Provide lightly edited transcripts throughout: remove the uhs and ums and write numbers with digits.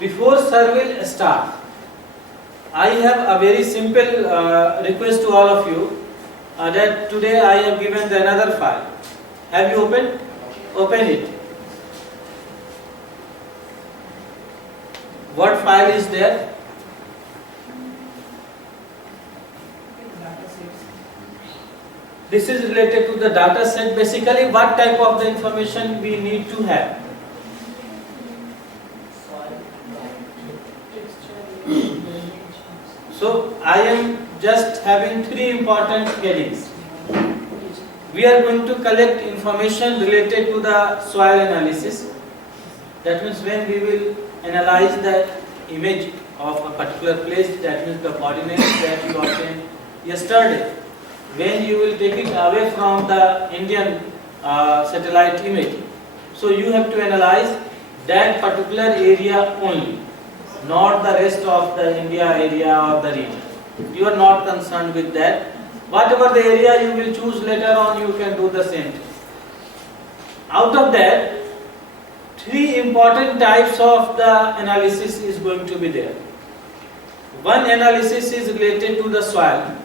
Before sir will start, I have a very simple request to all of you that today I have given the another file. Have you opened? Open it. What file is there? This is related to the data set. Basically, what type of the information we need to have? So, I am just having three important headings. We are going to collect information related to the soil analysis. That means when we will analyze the image of a particular place, that means the coordinates that you obtained yesterday. When you will take it away from the Indian satellite image, so you have to analyze that particular area only, not the rest of the India area or the region. You are not concerned with that. Whatever the area you will choose later on, you can do the same thing. Out of that, three important types of the analysis is going to be there. One analysis is related to the soil.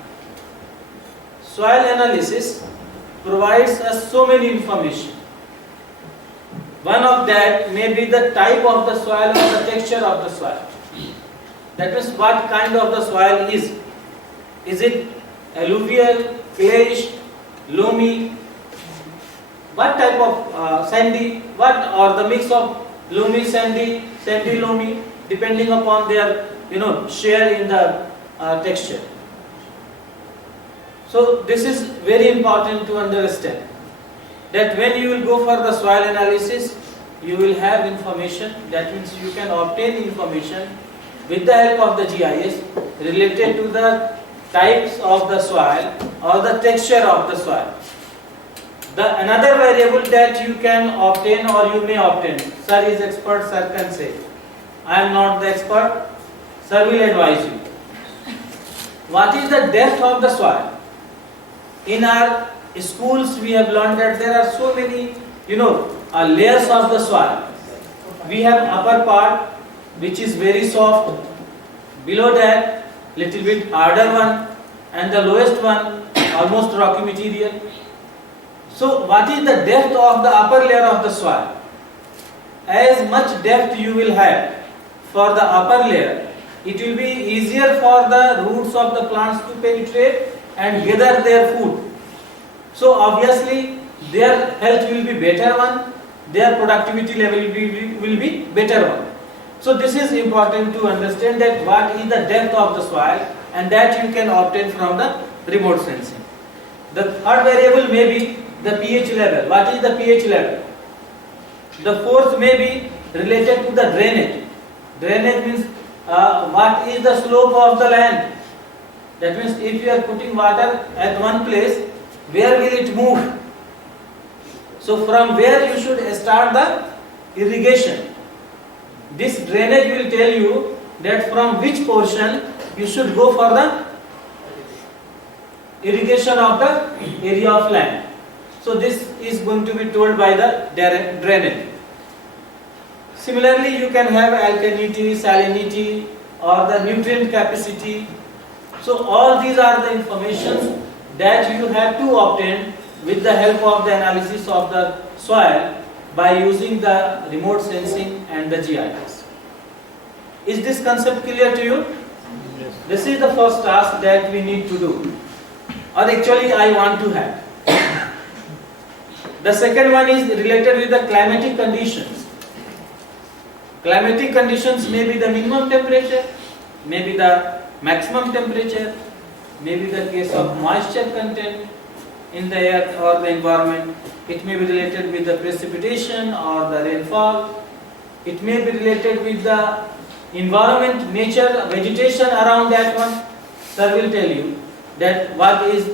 Soil analysis provides us so many information. One of that may be the type of the soil or the texture of the soil. That means what kind of the soil is. Is it alluvial, clayish, loamy? What type of sandy? What or the mix of loamy, sandy, sandy, loamy, depending upon their share in the texture. So this is very important to understand that when you will go for the soil analysis, you will have information. That means you can obtain information with the help of the GIS related to the types of the soil or the texture of the soil. Another variable that you can obtain or you may obtain, sir is expert, sir can say. I am not the expert, sir will advise you. What is the depth of the soil? In our schools we have learned that there are so many layers of the soil. We have upper part which is very soft, below that little bit harder one, and the lowest one almost rocky material. So what is the depth of the upper layer of the soil? As much depth you will have for the upper layer, it will be easier for the roots of the plants to penetrate and gather their food. So obviously their health will be better one, their productivity level will be better one. So this is important to understand that what is the depth of the soil, and that you can obtain from the remote sensing. The third variable may be the pH level. What is the pH level? The fourth may be related to the drainage. Drainage means what is the slope of the land. That means if you are putting water at one place, where will it move? So from where you should start the irrigation. This drainage will tell you that from which portion you should go for the irrigation of the area of land. So this is going to be told by the drainage. Similarly, you can have alkalinity, salinity, or the nutrient capacity. So all these are the information that you have to obtain with the help of the analysis of the soil by using the remote sensing and the GIS. Is this concept clear to you? Yes. This is the first task that we need to do, or actually I want to have. The second one is related with the climatic conditions. Climatic conditions may be the minimum temperature, may be the maximum temperature, may be the case of moisture content in the air or the environment. It may be related with the precipitation or the rainfall. It may be related with the environment, nature, vegetation around that one. Sir will tell you that what is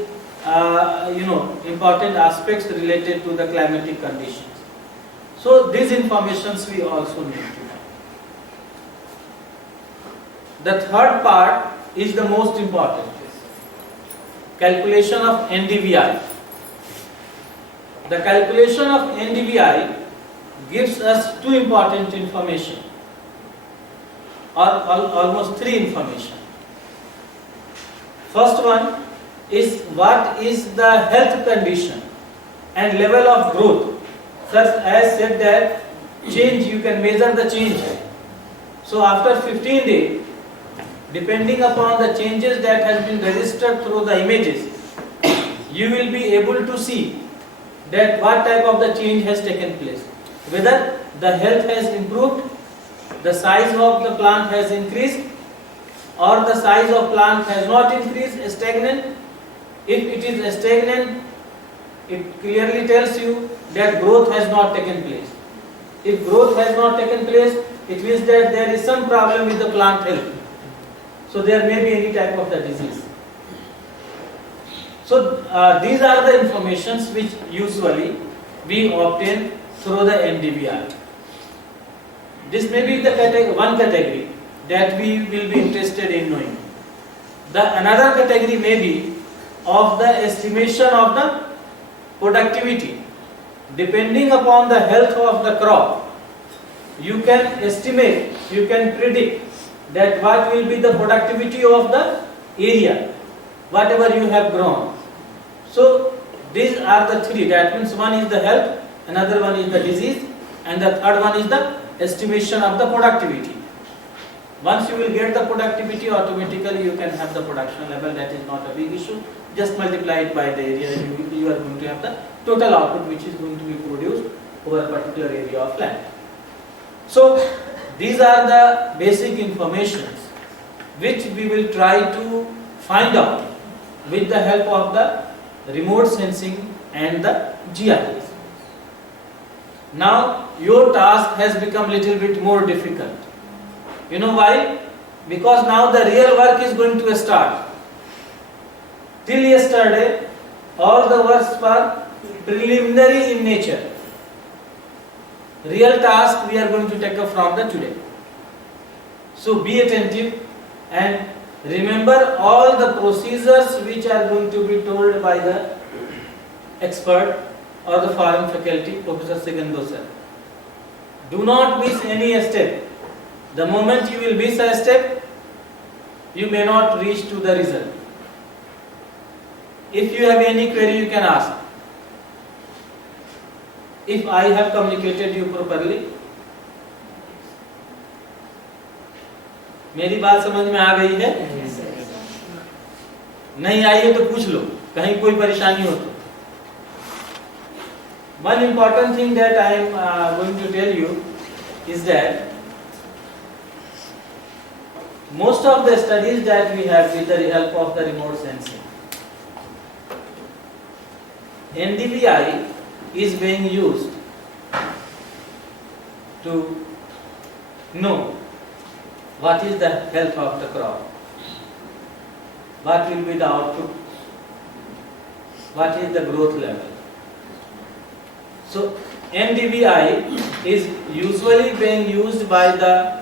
important aspects related to the climatic conditions. So these informations we also need to have. The third part is the most important. Calculation of NDVI. The calculation of NDVI gives us two important information. almost three information. First one is what is the health condition and level of growth, such as said that change, you can measure the change. So after 15 days, depending upon the changes that has been registered through the images, you will be able to see that what type of the change has taken place. Whether the health has improved, the size of the plant has increased, or the size of plant has not increased, stagnant. If it is stagnant, it clearly tells you that growth has not taken place. If growth has not taken place, it means that there is some problem with the plant health. So there may be any type of the disease. So these are the informations which usually we obtain through the NDVI. This may be the one category that we will be interested in knowing. The another category may be of the estimation of the productivity. Depending upon the health of the crop, you can estimate, you can predict that what will be the productivity of the area, whatever you have grown. So these are the three. That means one is the health, another one is the disease, and the third one is the estimation of the productivity. Once you will get the productivity, automatically you can have the production level. That is not a big issue. Just multiply it by the area, you are going to have the total output which is going to be produced over a particular area of land. So these are the basic informations which we will try to find out with the help of the remote sensing and the GIS. Now your task has become little bit more difficult. You know why? Because now the real work is going to start. Till yesterday, all the works were preliminary in nature. Real task we are going to take up from the today. So be attentive and remember all the procedures which are going to be told by the expert or the foreign faculty, Professor Sigando sir. Do not miss any step. The moment you will miss a step, you may not reach to the result. If you have any query, you can ask. If I have communicated you properly, मेरी बात समझ में आ गई है? नहीं आई है तो पूछ लो, कहीं कोई परेशानी हो तो. One important thing that I am going to tell you is that most of the studies that we have with the help of the remote sensing, NDVI is being used to know what is the health of the crop, what will be the output, what is the growth level. So NDVI is usually being used by the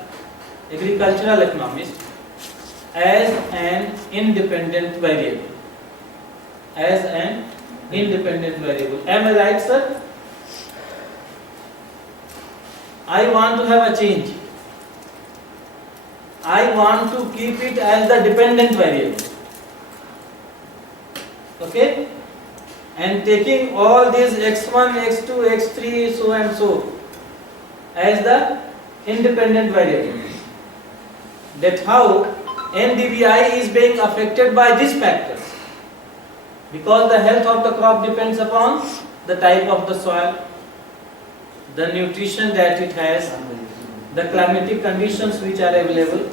agricultural economist as an independent variable. As an independent variable. Am I right, sir? I want to have a change. I want to keep it as the dependent variable. Okay? And taking all these x1, x2, x3, so and so as the independent variable. That's how NDVI is being affected by these factors. Because the health of the crop depends upon the type of the soil, the nutrition that it has, the climatic conditions which are available.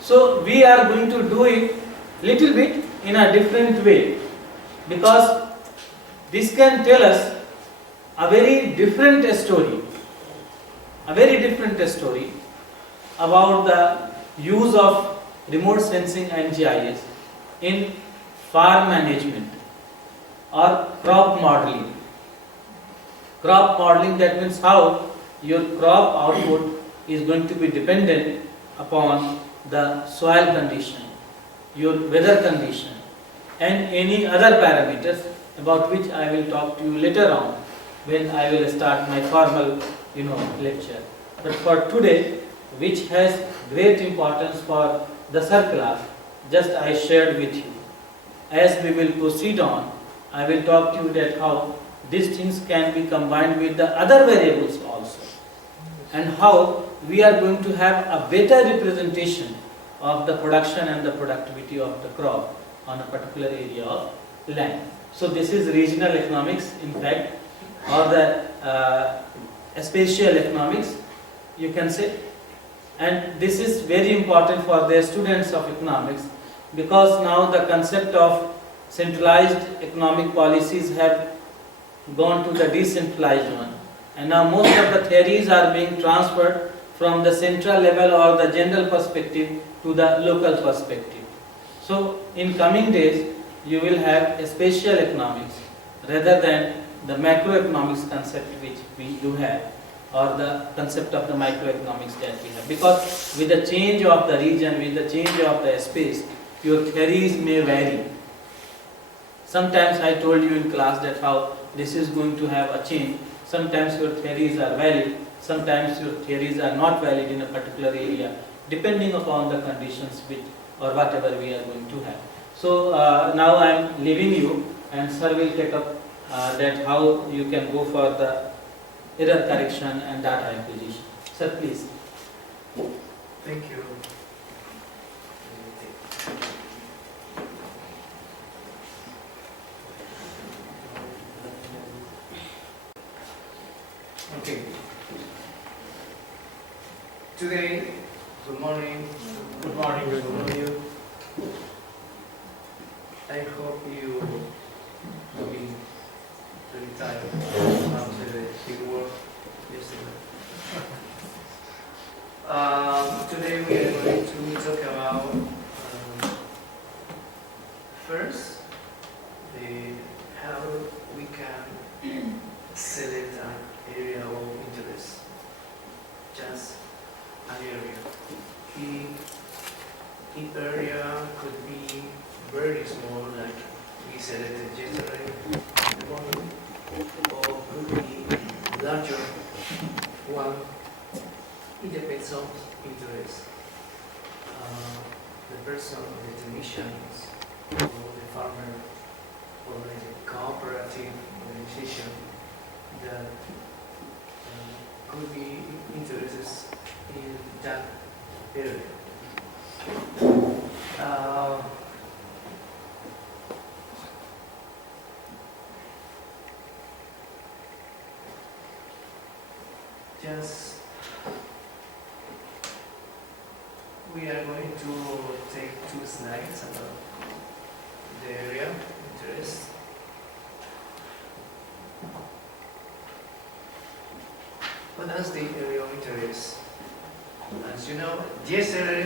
So we are going to do it little bit in a different way, because this can tell us a very different story, about the use of remote sensing and GIS in farm management or crop modeling. Crop modeling, that means how your crop output is going to be dependent upon the soil condition, your weather condition, and any other parameters about which I will talk to you later on when I will start my formal lecture. But for today, which has great importance for the circular, just I shared with you. As we will proceed on, I will talk to you that how these things can be combined with the other variables also, and how we are going to have a better representation of the production and the productivity of the crop on a particular area of land. So this is regional economics, in fact, or the spatial economics, you can say. And this is very important for the students of economics, because now the concept of centralized economic policies have gone to the decentralized one, and now most of the theories are being transferred from the central level or the general perspective to the local perspective. So in coming days you will have a spatial economics rather than the macroeconomics concept which we do have, or the concept of the microeconomics that we have, because with the change of the region, with the change of the space, your theories may vary. Sometimes I told you in class that how this is going to have a change. Sometimes your theories are valid, sometimes your theories are not valid in a particular area, depending upon the conditions which or whatever we are going to have. So now I am leaving you, and sir will take up that how you can go for the error correction and data acquisition. Sir, please. Thank you. Okay. Today, good morning. Good morning. Good morning. I hope you have been very tired after the big work yesterday. Today we are going to talk about first how we can select an area of interest, just an area. The area could be very small, like we selected yesterday, or could be larger one. It depends on interest. The person, the technicians, or the farmer, or the cooperative organization that could be interested in that area. Just we are going to take 2 slides about the area of interest. What is the area of interest? As you know, yesterday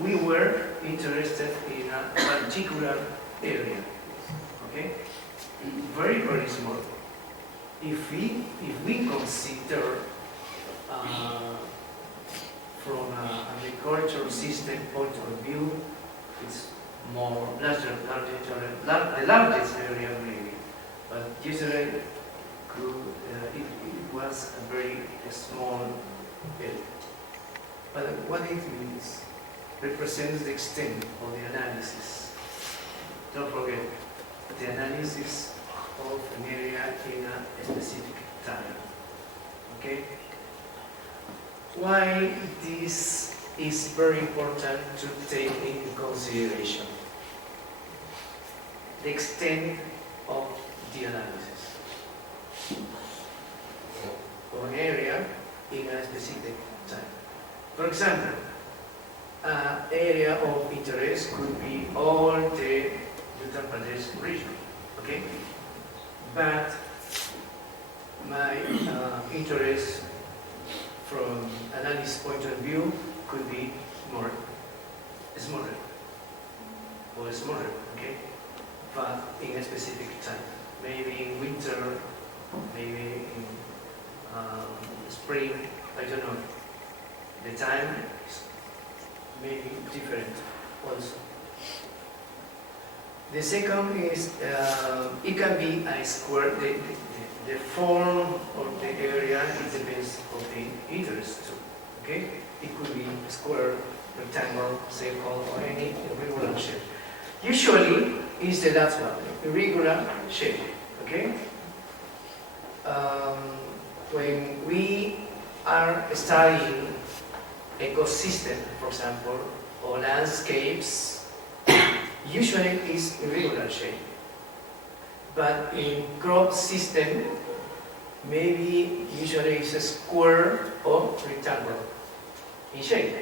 we were interested in a particular area. Okay, very very small. If we consider from an agricultural system point of view, it's more larger, the largest area maybe. But yesterday it was a very small area. But what it means represents the extent of the analysis. Don't forget the analysis of an area in a specific time. Okay? Why this is very important to take into consideration? The extent of the analysis of an area in a specific time. For example, an area of interest could be all the Uttar Pradesh region. Okay? But my interest from analysis point of view could be smaller, okay? But in a specific time, maybe in winter, maybe in spring, I don't know. The time is maybe different also. The second is, it can be a square, the form of the area, it depends on the interest too. Okay? It could be a square, rectangle, circle, or any irregular shape. Usually, is the last one, irregular shape. Okay? When we are studying ecosystem, for example, or landscapes, usually is irregular shape. But in crop system, maybe usually it's a square or rectangle in shape.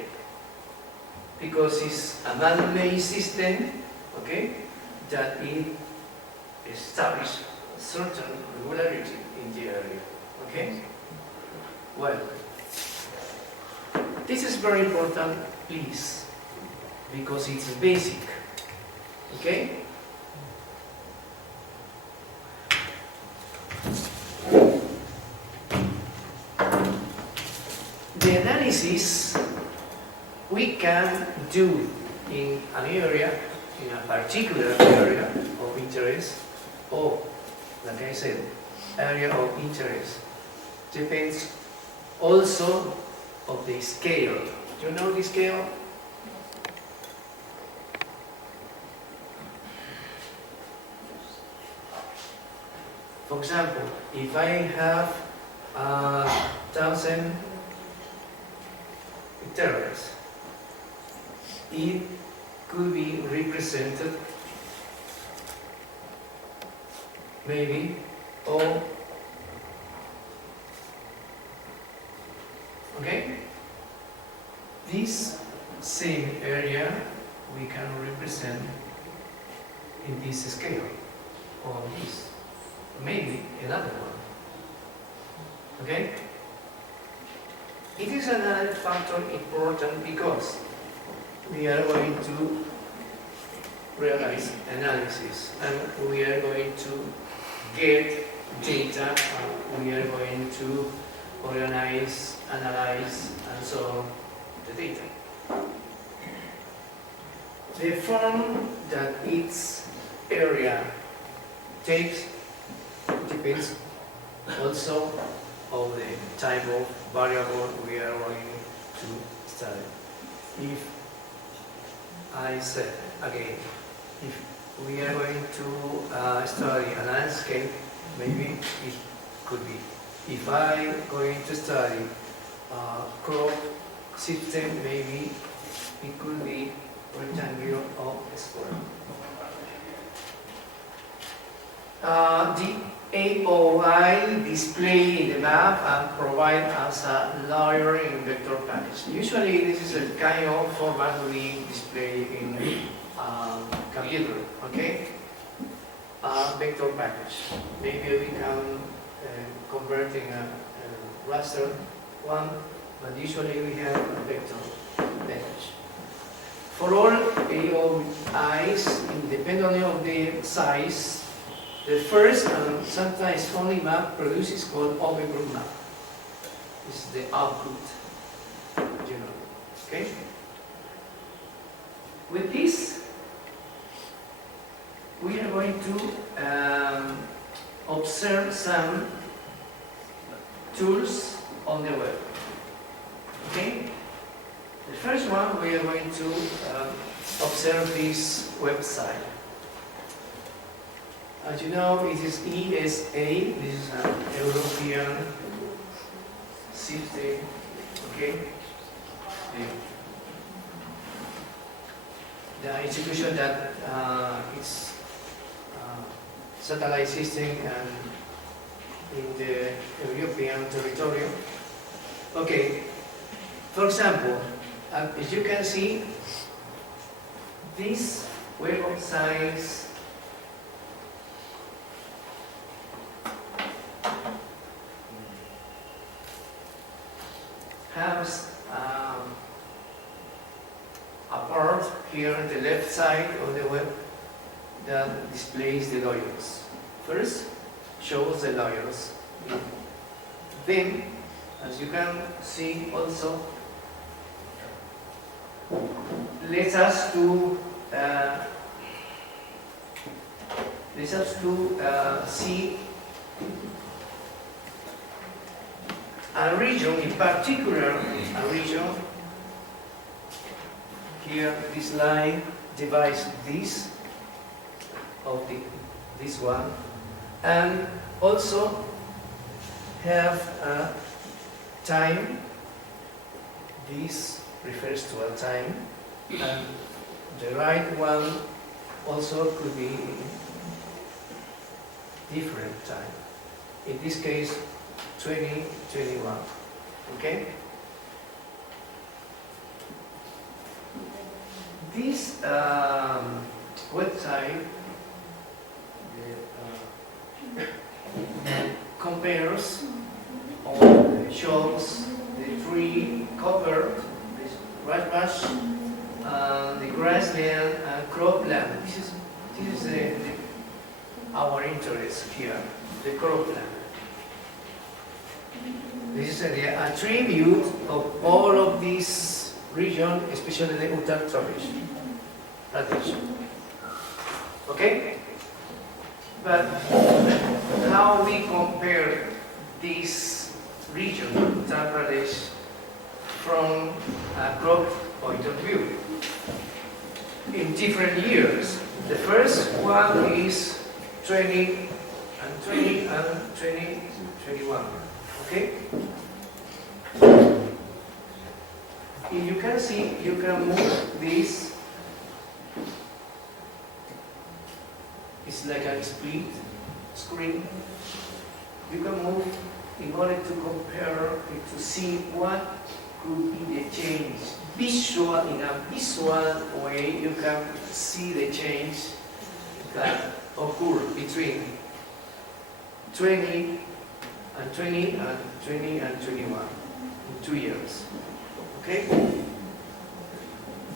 Because it's a man-made system, okay, that it establishes certain regularity in the area. Okay? Well, this is very important, please, because it's basic. Okay? The analysis we can do in an area, in a particular area of interest, or, like I said, area of interest, depends also of the scale. Do you know the scale? For example, if I have 1,000 hectares, it could be represented maybe all. Okay? This same area we can represent in this scale, or this, maybe another one. Okay? It is another factor important because we are going to realize analysis and we are going to get data, we are going to organize, analyze, and so on the data. The form that its area takes depends also on the type of variable we are going to study. If I said again, if we are going to study a landscape, maybe it could be. If I'm going to study a crop system, maybe it could be rectangular or square. The AOI display in the map and provide as a layer in vector package. Usually this is a kind of format we display in computer, okay? Vector package. Maybe we can convert in a raster one, but usually we have a vector package. For all AOIs, independently of the size, the first and sometimes only map produced is called open group map. This is the output, you know. Okay? With this, we are going to observe some tools on the web. Okay? The first one, we are going to observe this website. As you know, it is ESA, this is an European system, okay? The institution that is satellite system and in the European territory. Okay, for example, as you can see, this website has a part here on the left side of the web that displays the layers. First, shows the layers. Then, as you can see also, lets us to see a region, in particular, a region, here this line divides this of this one, and also have a time. This refers to a time, and the right one also could be different time. In this case, 2021. Okay? This website compares or shows the tree cover, the brush, the grassland and cropland. This is our interest here, the cropland. This is the attribute of all of this region, especially the Uttar Pradesh. Okay? But how we compare this region, Uttar Pradesh, from a crop point of view? In different years. The first one is 20 and 2021. Okay? If you can see, you can move this. It's like a split screen. You can move in order to compare, to see what could be the change. In a visual way, you can see the change that occurred between 20 and 21 in 2 years. Okay?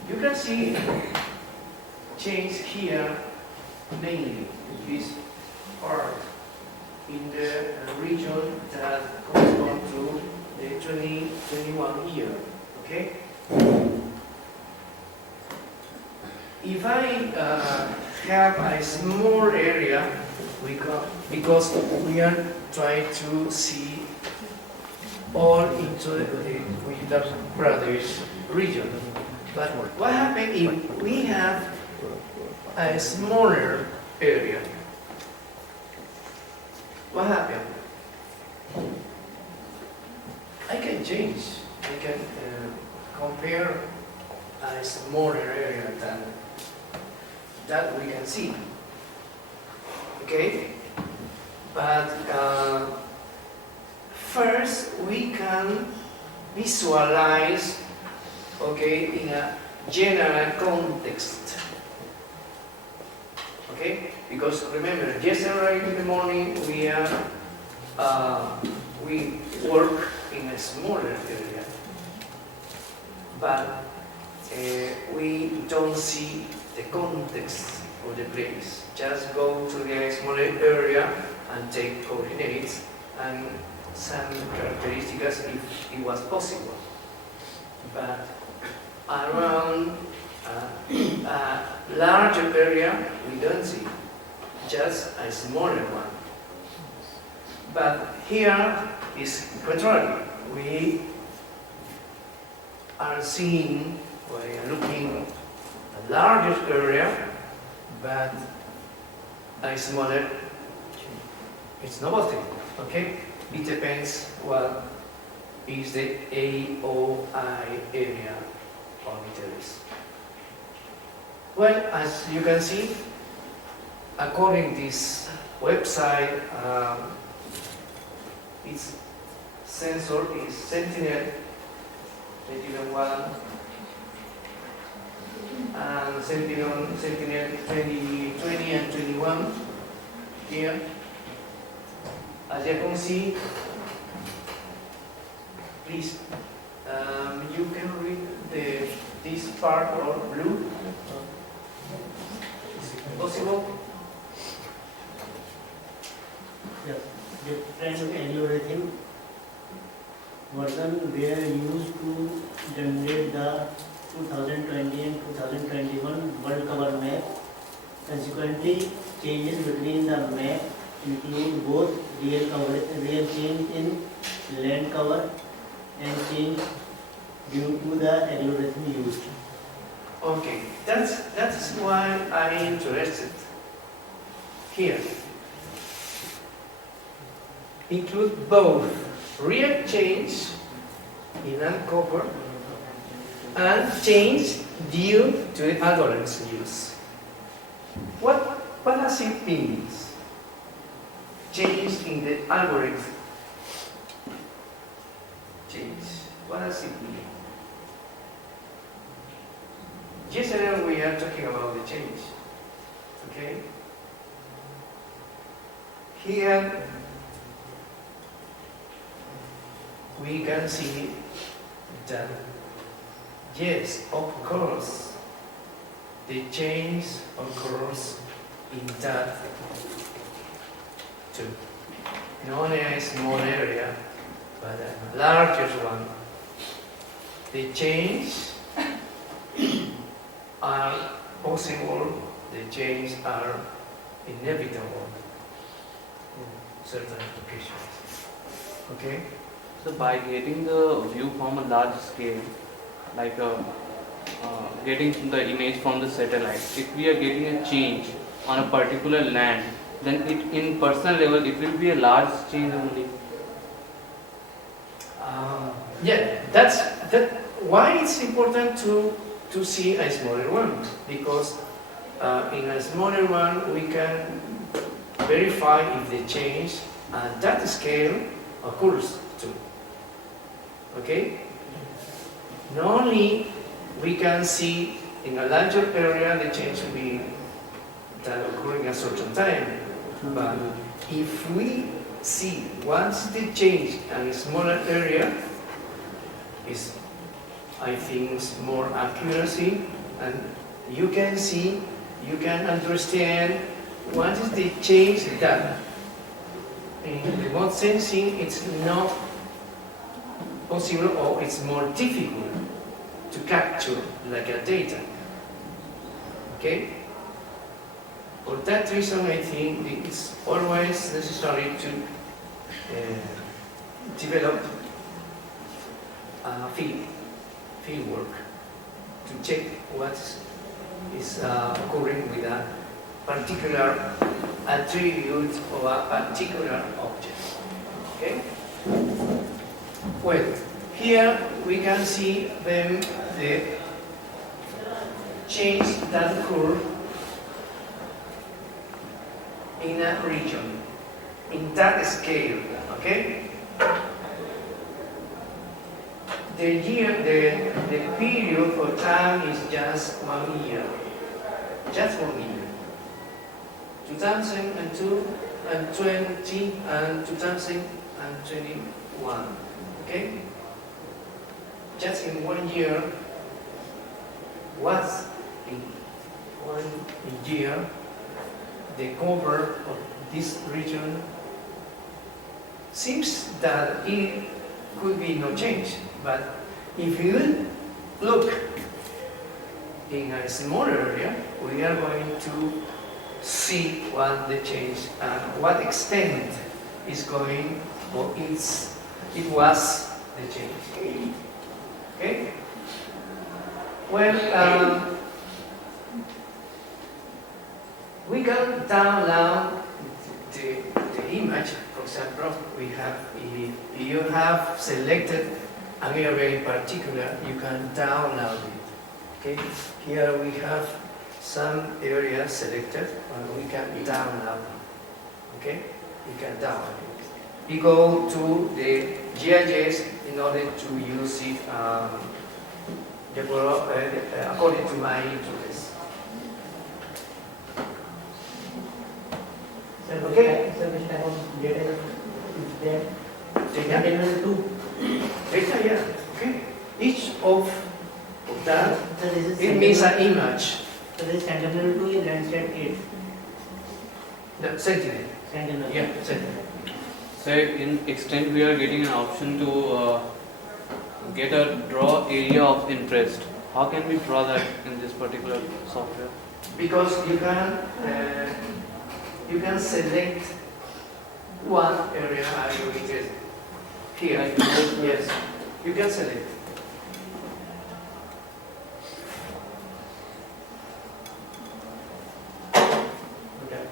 You can see change here mainly in this part in the region that corresponds to the 2021 year. Okay? If I have a small area, because we are trying to see all into the Uttar Pradesh region. But what happens if we have a smaller area? What happens? I can change. I can compare a smaller area than that we can see. Okay? But first we can visualize, okay, in a general context. Okay? Because remember, yesterday in the morning we work in a smaller area, but we don't see the context of the place. Just go to the smaller area and take coordinates and some characteristics if it was possible. But around a larger area, we don't see, just a smaller one. But here is contrary. We are seeing, we are looking at a larger area, but a smaller, it's novelty. Okay? It depends what is the AOI area of Italy. Well, as you can see, according to this website, its sensor is Sentinel 1 and Sentinel 2020 and 21 here. As you can see, please, you can read this part of blue. Is it possible? Yes, different algorithm version were used to generate the 2020 and 2021 world cover map. Consequently, changes between the map include both real change in land cover and change due to the algorithm used. Okay, that's why I'm interested here. Include both real change in land cover and change due to the algorithms use. What does it mean? Change in the algorithm. Change. What does it mean? Yesterday we are talking about the change. Okay? Here we can see that yes, of course, the change occurs in that too. Not only a small area, but a larger one. The change are possible, the change are inevitable in certain occasions. Okay? So by getting the view from a large scale, like getting the image from the satellite, if we are getting a change on a particular land, then it in personal level it will be a large change only. Yeah, that's why it's important to see a smaller one, because in a smaller one we can verify if the change at that scale occurs too. Okay? Not only we can see in a larger area the change will be that occurring at a certain time, but if we see once the change in a smaller area is, I think, more accuracy, and you can see, you can understand what is the change that in remote sensing it's not possible or it's more difficult to capture like a data. Okay? For that reason, I think it's always necessary to develop field work to check what is occurring with a particular attribute of a particular object. Okay? Well, here we can see then the change that occur in a region, in that scale. Okay? The period for time is just 1 year. Just 1 year. 2002 and 20 and 2021. Okay? Just in 1 year, what's in 1 year the cover of this region seems that it could be no change. But if you look in a smaller area, we are going to see what the change and what extent is going, or it was the change. Okay? Well, we can download the image. For example, we have, if you have selected an area in particular, you can download it. Okay? Here we have some areas selected, and we can download it. Okay? You can download it. We go to the GIS in order to use it according to my interest. Okay? So which type of data is there? Data? Sentinel 2. Data, yeah. Okay. Each of that, So this is it means Sentinel. an image. So this Sentinel 2 is Landsat 8. The Sentinel. Sentinel. Yeah, Sentinel. So in extent we are getting an option to get a draw area of interest. How can we draw that in this particular software? Because you can select one area are you interested. Here, Like, yes, you can select. Okay.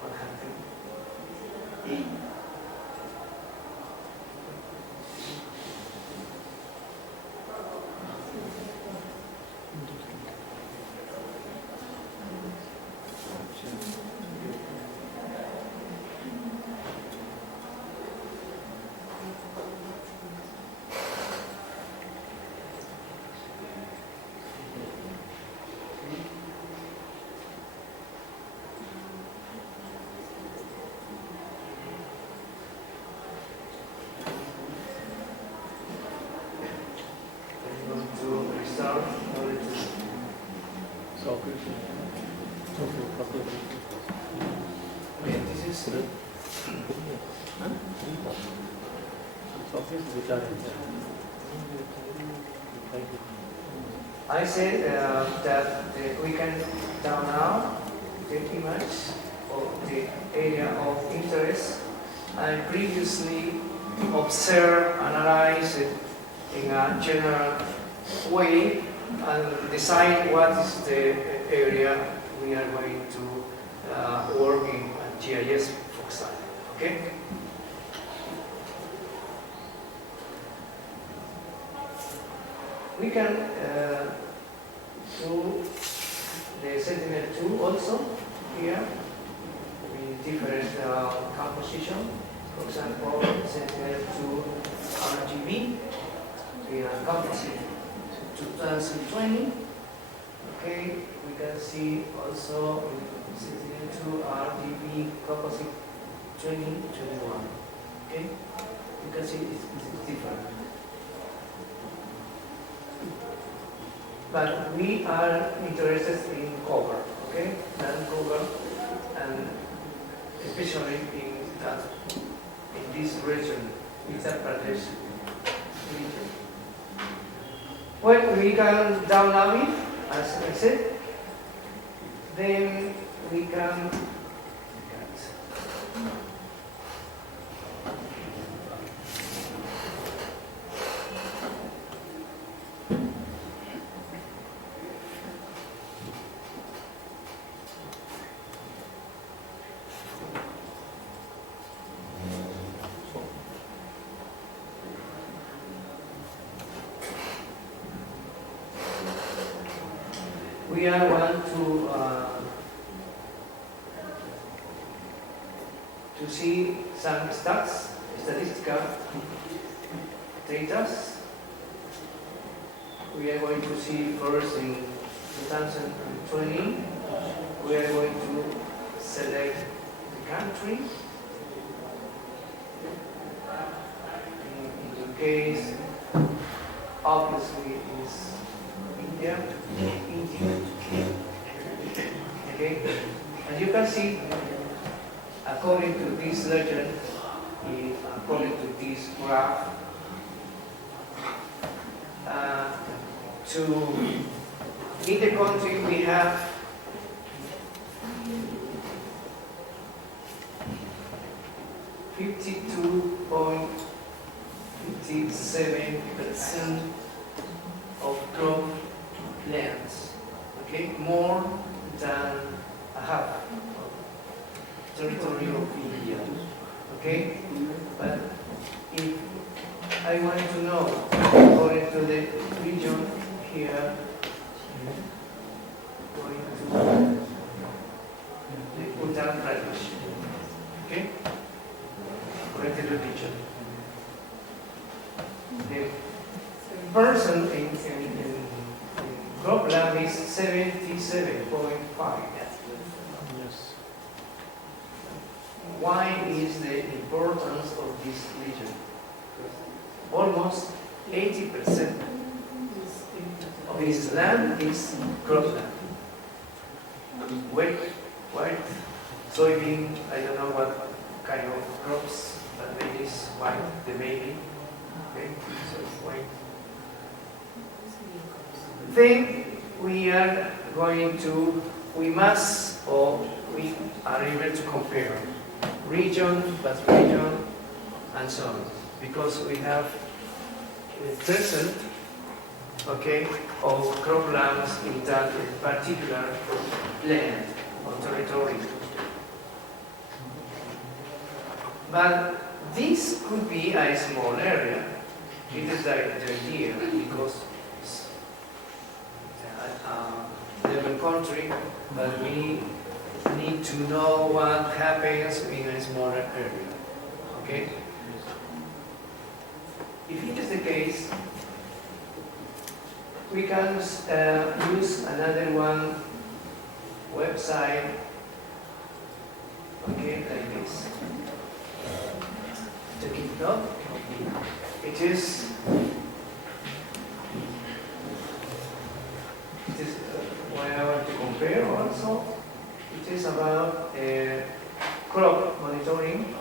What happened? I'm going to restart. Okay, this is I said that we can download the image of the area of interest and previously observe, analyze it in a general way and decide what is the area we are going to work in GIS, for example. Okay? We can do the Sentinel-2 also here with different composition. For example, Sentinel-2 RGB, we are composite 2020. Okay, we can see also Sentinel-2 RGB composite 2021. Okay, you can see it's different. But we are interested in cover, okay? Land cover, and especially in this region, Uttar Pradesh region. Well, we can download it, as I said. Then we can we are want to see some statistical data. We are going to see first in 2020. We are going to select the country. In the case, obviously, is India. Okay, and you can see, according to this legend, according to this graph, in the country we have 52.57% of crop lands, okay, more than a half of territory of India, okay. But if I want to know, according to the region here, going to the Uttar Pradesh, okay, according to the region, the person in cropland is 77.5. Yes. Why is the importance of this region? Almost 80% of his land is cropland. Wheat, soybean, I don't know what kind of crops, but maybe it's white, the maybe. Okay, so it's white. Then we are going to, we must, or we are able to compare region, but region and so on. Because we have present, okay, of croplands in that particular land or territory. But this could be a small area. It is the idea because it's a level country, but we need to know what happens in a smaller area. Okay? If it is the case, we can use another one website, okay, like this. Check it out. It is what I want to compare also. It is about crop monitoring,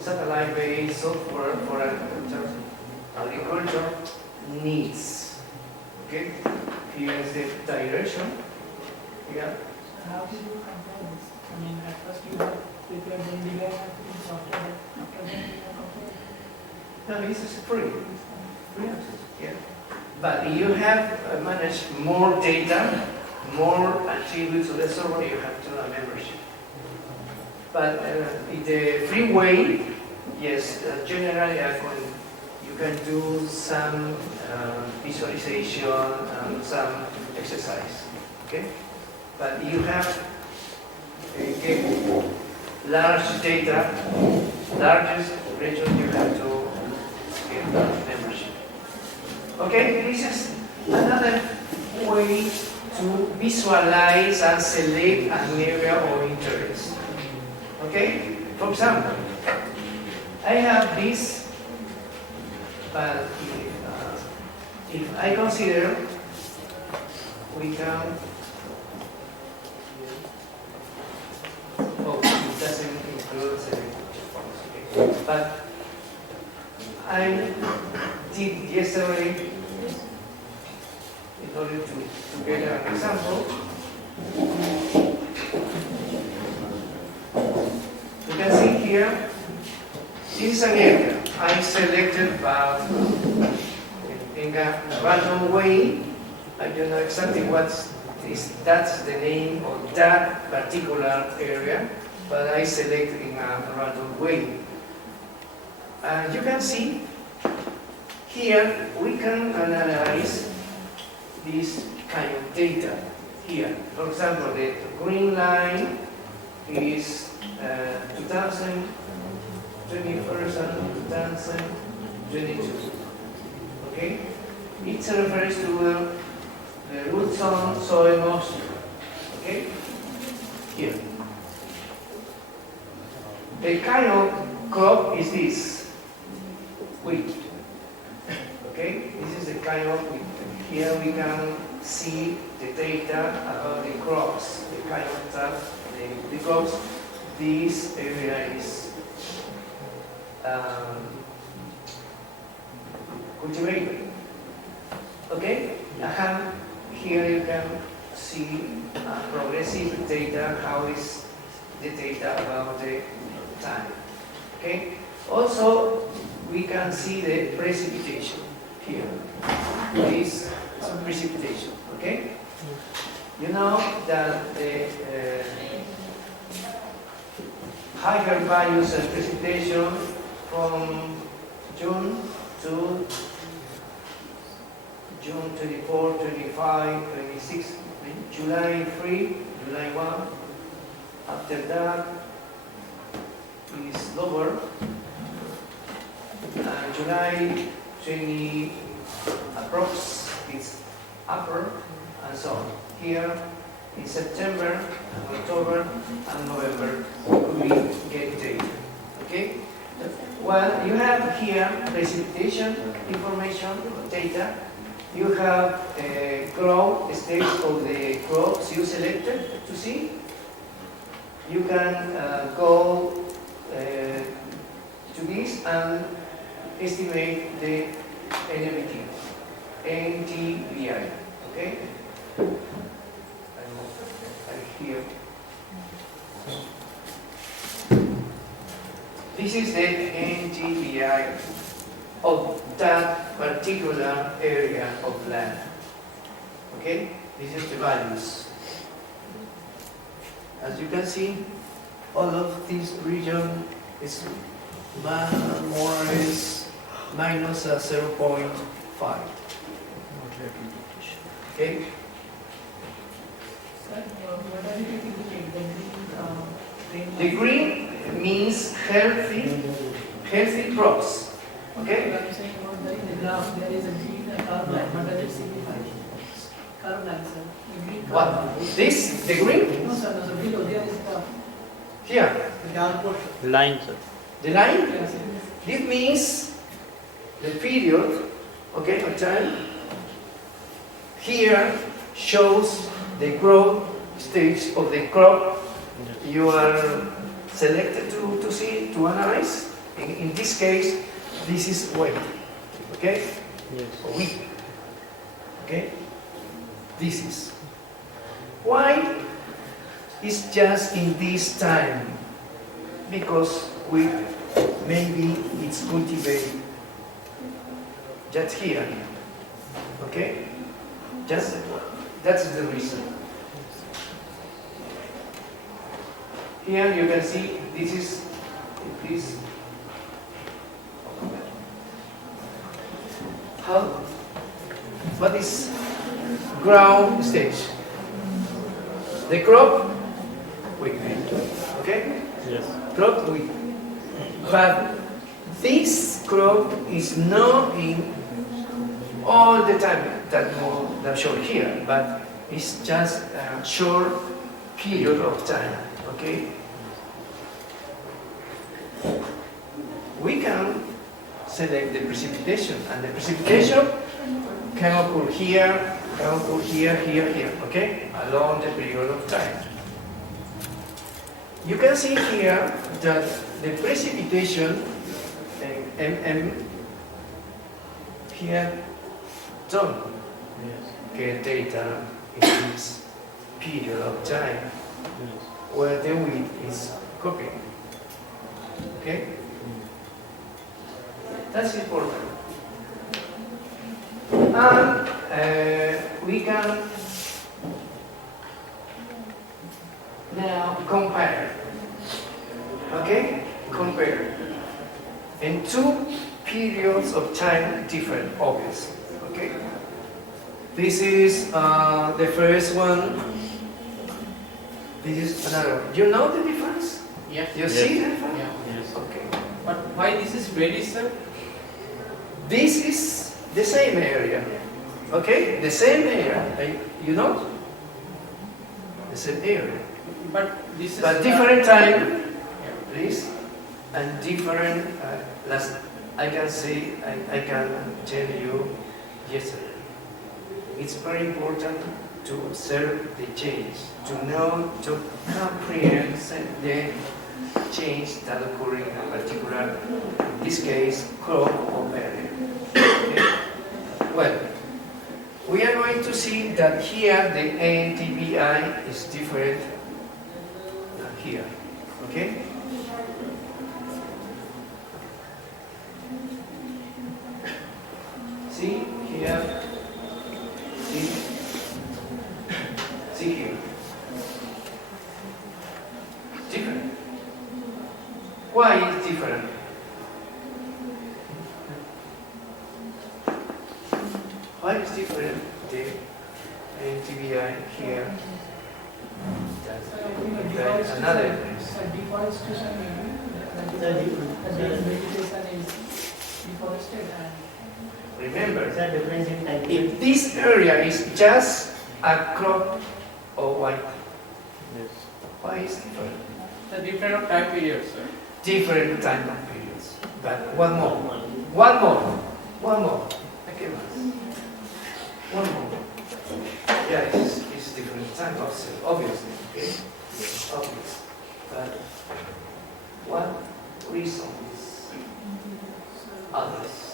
satellite-based software for agriculture needs. Okay, here is the direction. Yeah. How did you compare this? I mean, at first you have prepared the design software, after that you have compared. No, this is free. Free access. Yeah. But you have managed more data, more attributes of the server, you have to a membership. But in the free way, yes, generally you can do some visualization and some exercise. Okay? But you have get large data, largest region, you have to get membership. Okay, this is another way to visualize and select an area of interest. Okay? For example, I have this, but if I consider we can, oh, it doesn't include okay. But I did yesterday in order to get an example. You can see here, this is an area I selected in a random way. I don't know exactly that's the name of that particular area, but I selected in a random way. You can see here we can analyze this kind of data here. For example, the green line is 2021 and 2022. Okay? It refers to the root zone soil moisture. Okay? Here. The kind of crop is this. Wheat. Okay? This is the kind of wheat. Here we can see the data about the crops, the kind of stuff, the crops. This area is cultivated. Okay? Here you can see progressive data, how is the data about the time. Okay? Also, we can see the precipitation here. This is precipitation. Okay? You know that the higher values of precipitation from June to June 24, 25, 26, July 3, July 1. After that is lower. July 20 approx is upper, and so on. Here in September, October, and November we get data. Okay? Well, you have here precipitation information data. You have growth stage of the crops you selected to see. You can go to this and estimate the NTVI. Okay? I'm here. This is the NTBI of that particular area of land. Okay? This is the values. As you can see, all of this region is more or less minus 0.5. Okay? Sir, what are you indicate? The green means healthy crops. Okay? I'm saying about the in the graph there is a green curve line. What does it signify? Curve line, sir. The green curve What? line. This? The green? No, sir. No, sir. Below there is the Here. dark portion. Line, sir. The line? Yes, sir. This means the period, okay, of time. Here shows the growth stage of the crop you are selected to see, to analyze. In this case, this is wheat, okay? Yes. Wheat, okay? This is. Why is just in this time? Because wheat, maybe it's cultivated just here, okay? Just that's the reason. Here you can see this is this. How? What is ground stage? The crop wheat, okay? Yes. Crop wheat. But this crop is not in all the time that shown here, but it's just a short period of time, okay? We can select the precipitation, and the precipitation can occur here, here, okay? Along the period of time. You can see here that the precipitation, here, don't get data in this period of time where the wheat is cooking. Okay? That's important. And we can now compare. Okay? Compare. And two periods of time different, obviously. Okay? This is the first one. This is another one. You know the difference? Yeah. You see the difference? Yeah. Yes. Okay. But why this is very, sir? This is the same area. Okay? The same area. You know? The same area. But this is. But different time, please, and different, I can say, I can tell you yesterday. It's very important to observe the change, to know, to comprehend the change that occurs in a particular, in this case, crop or area. Okay? Well, we are going to see that here the NTBI is different than here. Okay? See here. See here. Different. Why is different? Why is different the NTBI here? Another place. Deforestation maybe. The vegetation is deforested and Remember, Is that difference in time? if this area is just a crop of white, Yes. why is different? The different of time period, sir. Different time periods. But one more. Okay, one more. Yeah, it's different time, obviously. Okay, it's obvious. But what reason is others?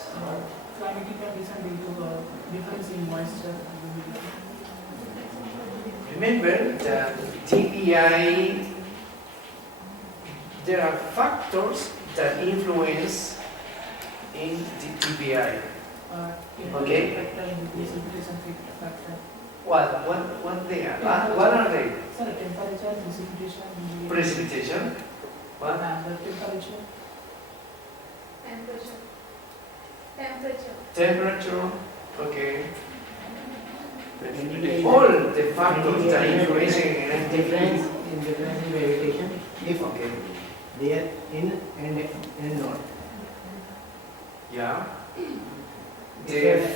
climatic condition due to difference in moisture. Remember that TPI, there are factors that influence in the TBI. Okay. Factor and precipitation factor. What they are? What are they? Sir, temperature, precipitation, humidity. Precipitation. What? And the temperature. Temperature. Okay. Precipitation. All the factors that influence in difference in vegetation if Okay. they are in and not. Yeah. The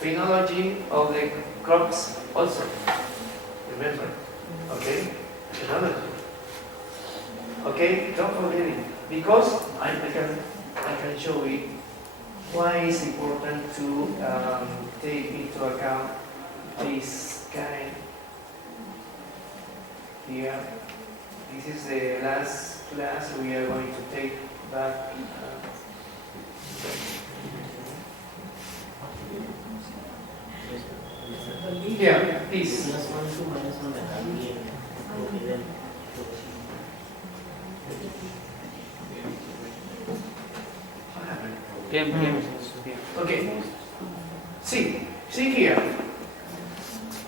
phenology of the crops also. Remember. Okay. Phenology. Okay. Don't forget it because I can show it why it's important to take into account this kind here. This is the last class we are going to take back. Here, please. Plus 1 to minus 1 है given. What happened? Came. Okay. See here.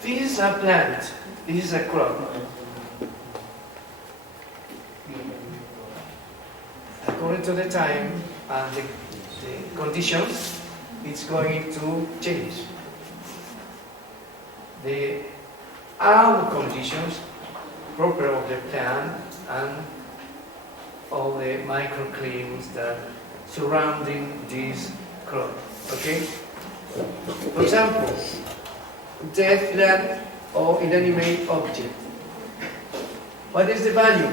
This is a plant. This is a crop. According to the time and the conditions, it's going to change. The conditions proper of the plant and all the microclimates that surrounding this crop. Okay? For example, dead plant or inanimate object. What is the value?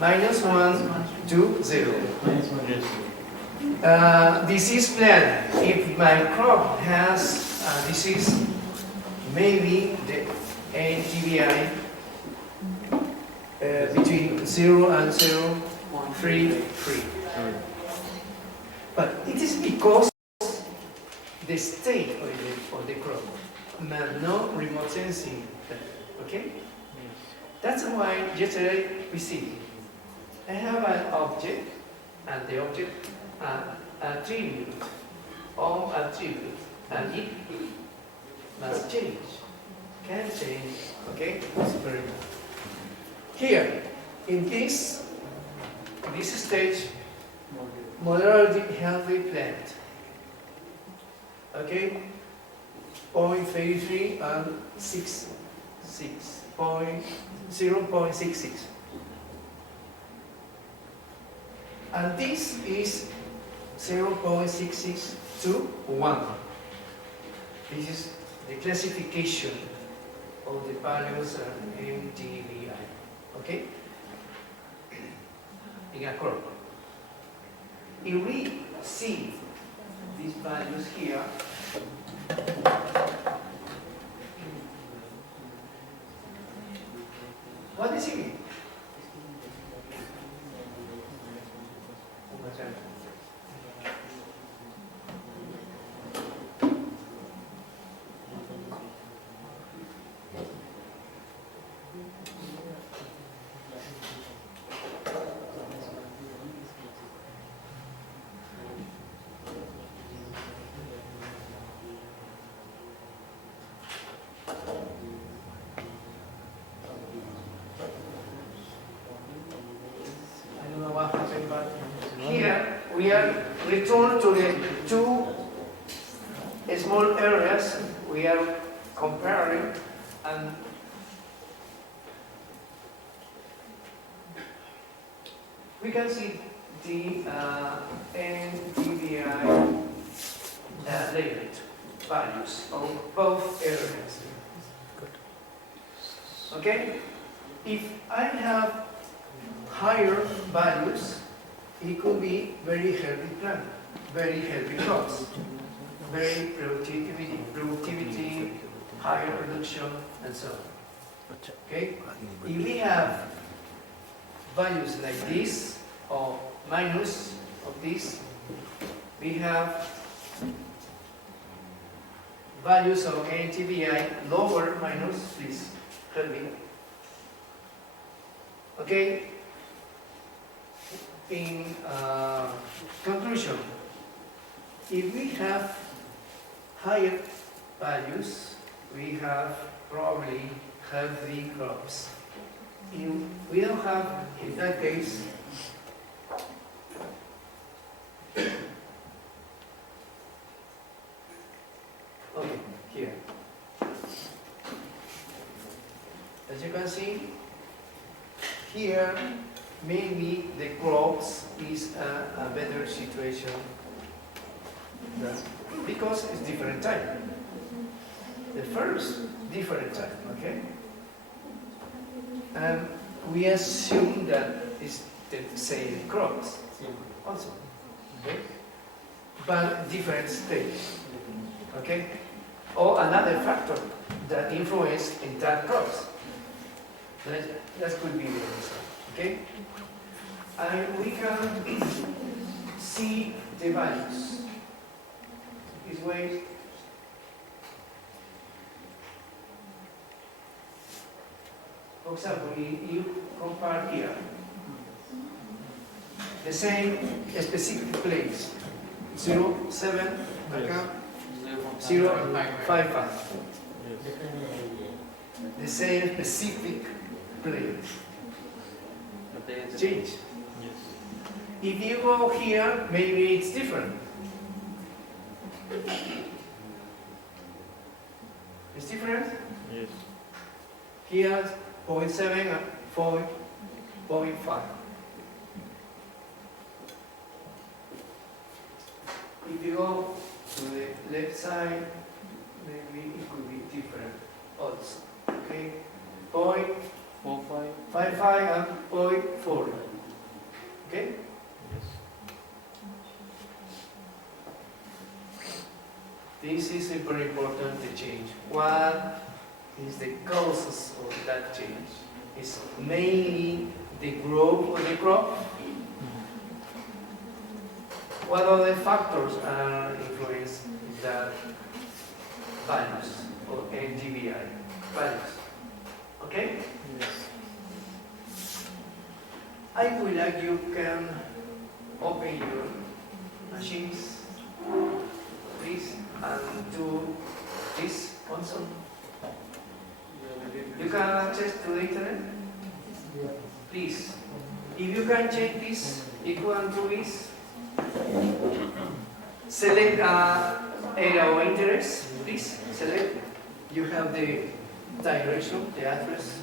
-1 to 0. Minus 1. Disease plant. If my crop has disease, maybe the ATBI between 0 and 0, 3. But it is because the state of the crop, no remote sensing. Okay? That's why yesterday we see I have an object and the object attribute or attribute and it must change. Can change. Okay? It's very good. Here, in this stage, moderately healthy plant. Okay? 0.33 and 0.66. And this is 0.66 to 1. This is the classification of the values of MTBI. Okay? In a crop. If we see these values here, what is it? I don't know what happened, but here we are returned to the two small areas we are comparing, and we can see the NTBI layered values of both areas. Okay? If I have higher values, it could be very healthy plant, very healthy crops, very productivity, higher production, and so on. Okay? If we have values like this, or minus of this, we have values of NTBI lower, minus, please, help me. Okay? in conclusion, if we have higher values, we have probably healthy crops. If we don't have, in that case, okay, here. As you can see, here maybe the crops is a better situation because it's different time. The first different time, okay? And we assume that it's the same crops also, okay? But different stage, okay? Or another factor that influence in that crops. That could be the reason, okay? And we can see the values. This way, for example, if you compare here the same specific place, 0, 7, account, 0, 5, 5. The same specific place. Change. If you go here, maybe it's different. It's different? Yes. Here, 0.7 and 0.5. If you go to the left side, maybe it could be different also. Okay? 4.5. 0.55 and 0.4. Okay? This is very important to change. What is the causes of that change? It's mainly the growth of the crop. What other factors are influence that values or NGVI values? Okay? I would like you can open your machines, please, and do this also. You can access to the internet? Please. If you can check this, equal to this, select area of interest, please, select. You have the direction, the address.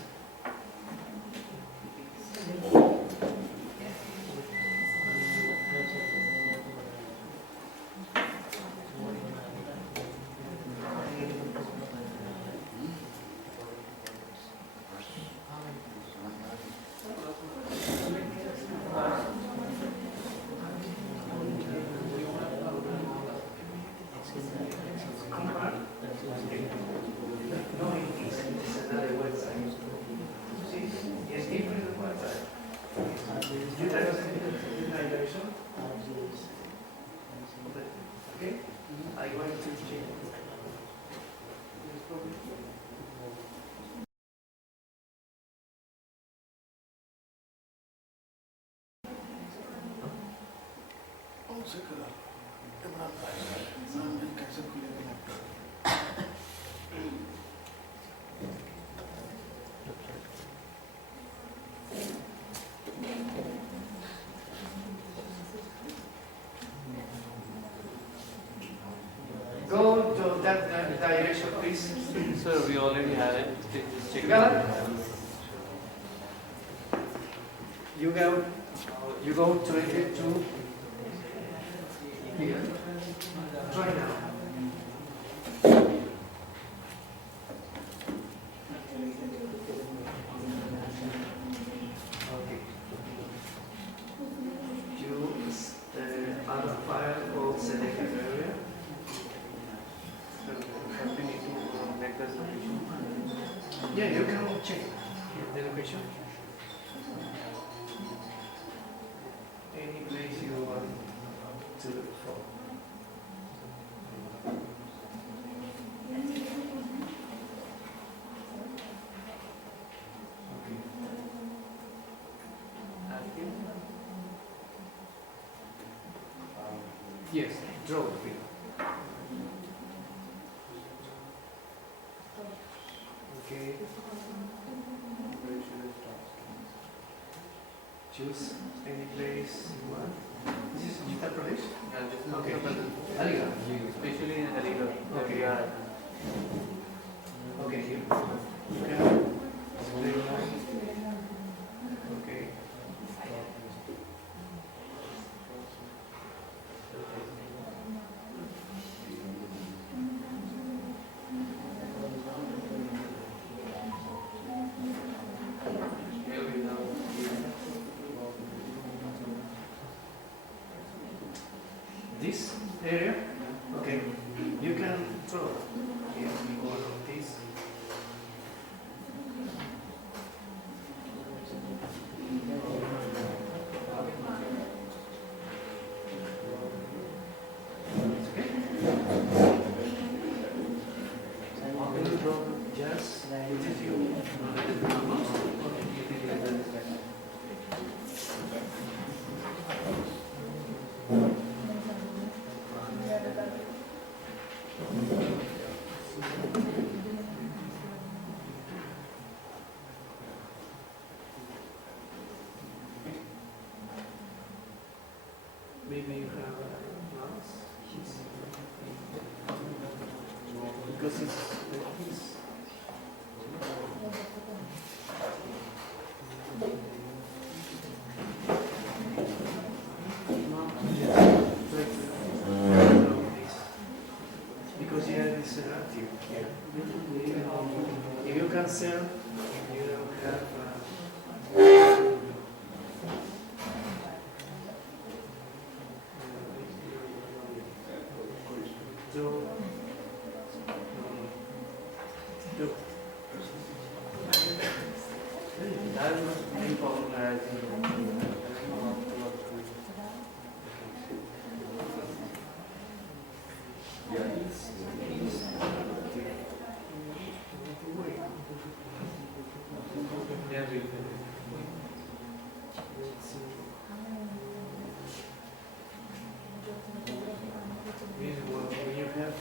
No, it's another website. See, it's different website. You try to send it in direction. Okay? I want to change. Go to that direction, please. Sir, we already have it. Just check You it got out. it? You go to it to here. Try now. Okay. Choose the other file called selected area. We need to make this location. Yeah, you can check the location. Any place you want to look for. Okay. Yes, draw the field. Okay. Choose any place you want. This is Uttar Pradesh? Yeah, this is Okay. Aligarh. Especially in Aligarh. Okay. Yeah. Okay, you can display now. Okay. Here we have. This area? Okay. You can draw here all of this. Okay. How can you draw just with you? Maybe you have a mouse. Because it's like this. Because here is active here. If you cancel, you don't have. That was the main problem I think. Yeah, we can. When you have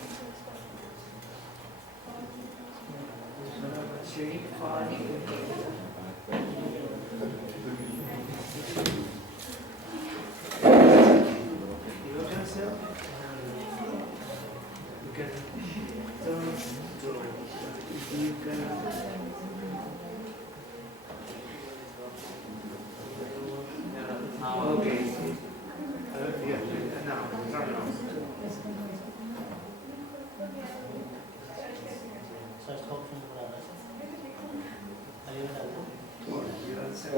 shape file, you cancel, you can turn draw. You can okay. Yeah, now turn on. Search का option खुला है खाली में डाल दो You answer.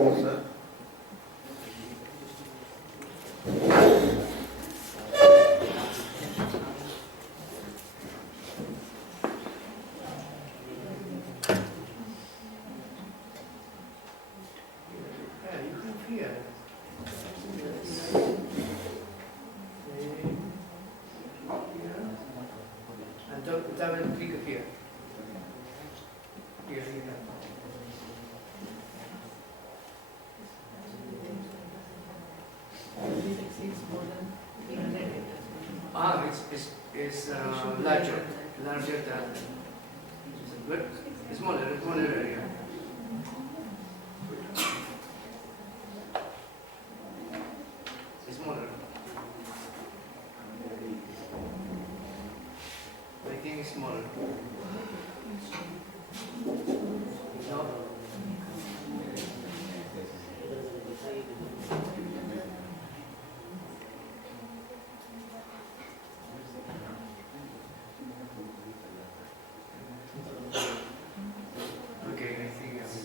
Yeah, you can hear. And double click here. Here. This exceeds more than 300 hectares. Ah, it's larger than, but smaller area. Smaller. I think it's smaller. No. Okay, I think it's.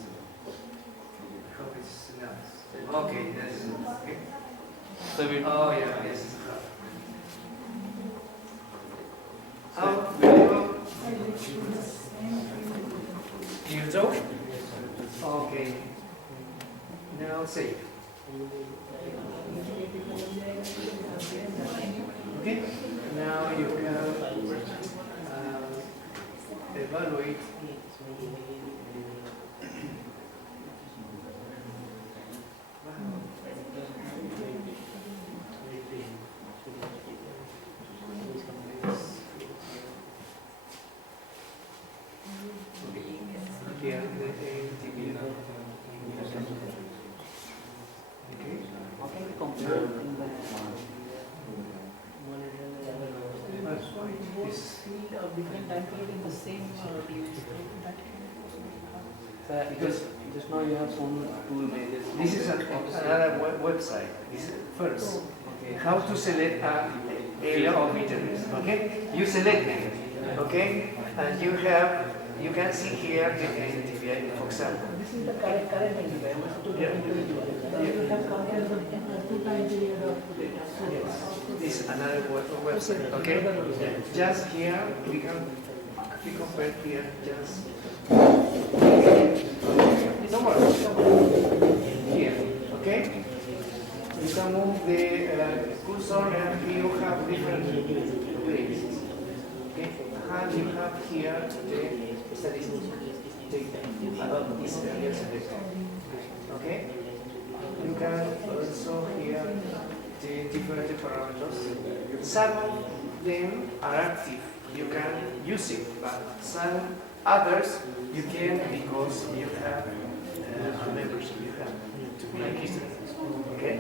I hope it's enough. Okay, that's okay. So we. Oh yeah, yes. So How? You draw? Okay. Now save. Okay. Now you can evaluate. here the ATV. Okay. How can we compare in the That's why Both this. field of different time period in the same views. That can also be hard. Sir, just now you have shown two images. This is another website. This is first. Okay. How to select an area of interest. Okay, you select it. Okay, and you can see here the NTVI, for example. This is the current NDI, Yeah. You have compared the two time period of data. So This is another website. Okay, just here we compare here just. No more. Here. Okay. You can move the cursor and you have different places. Okay, and you have here the statistics data about this area selected. Okay, you can also hear the different parameters. Some of them are active, you can use it, but some others you can because you have a membership, you have to be registered. Okay,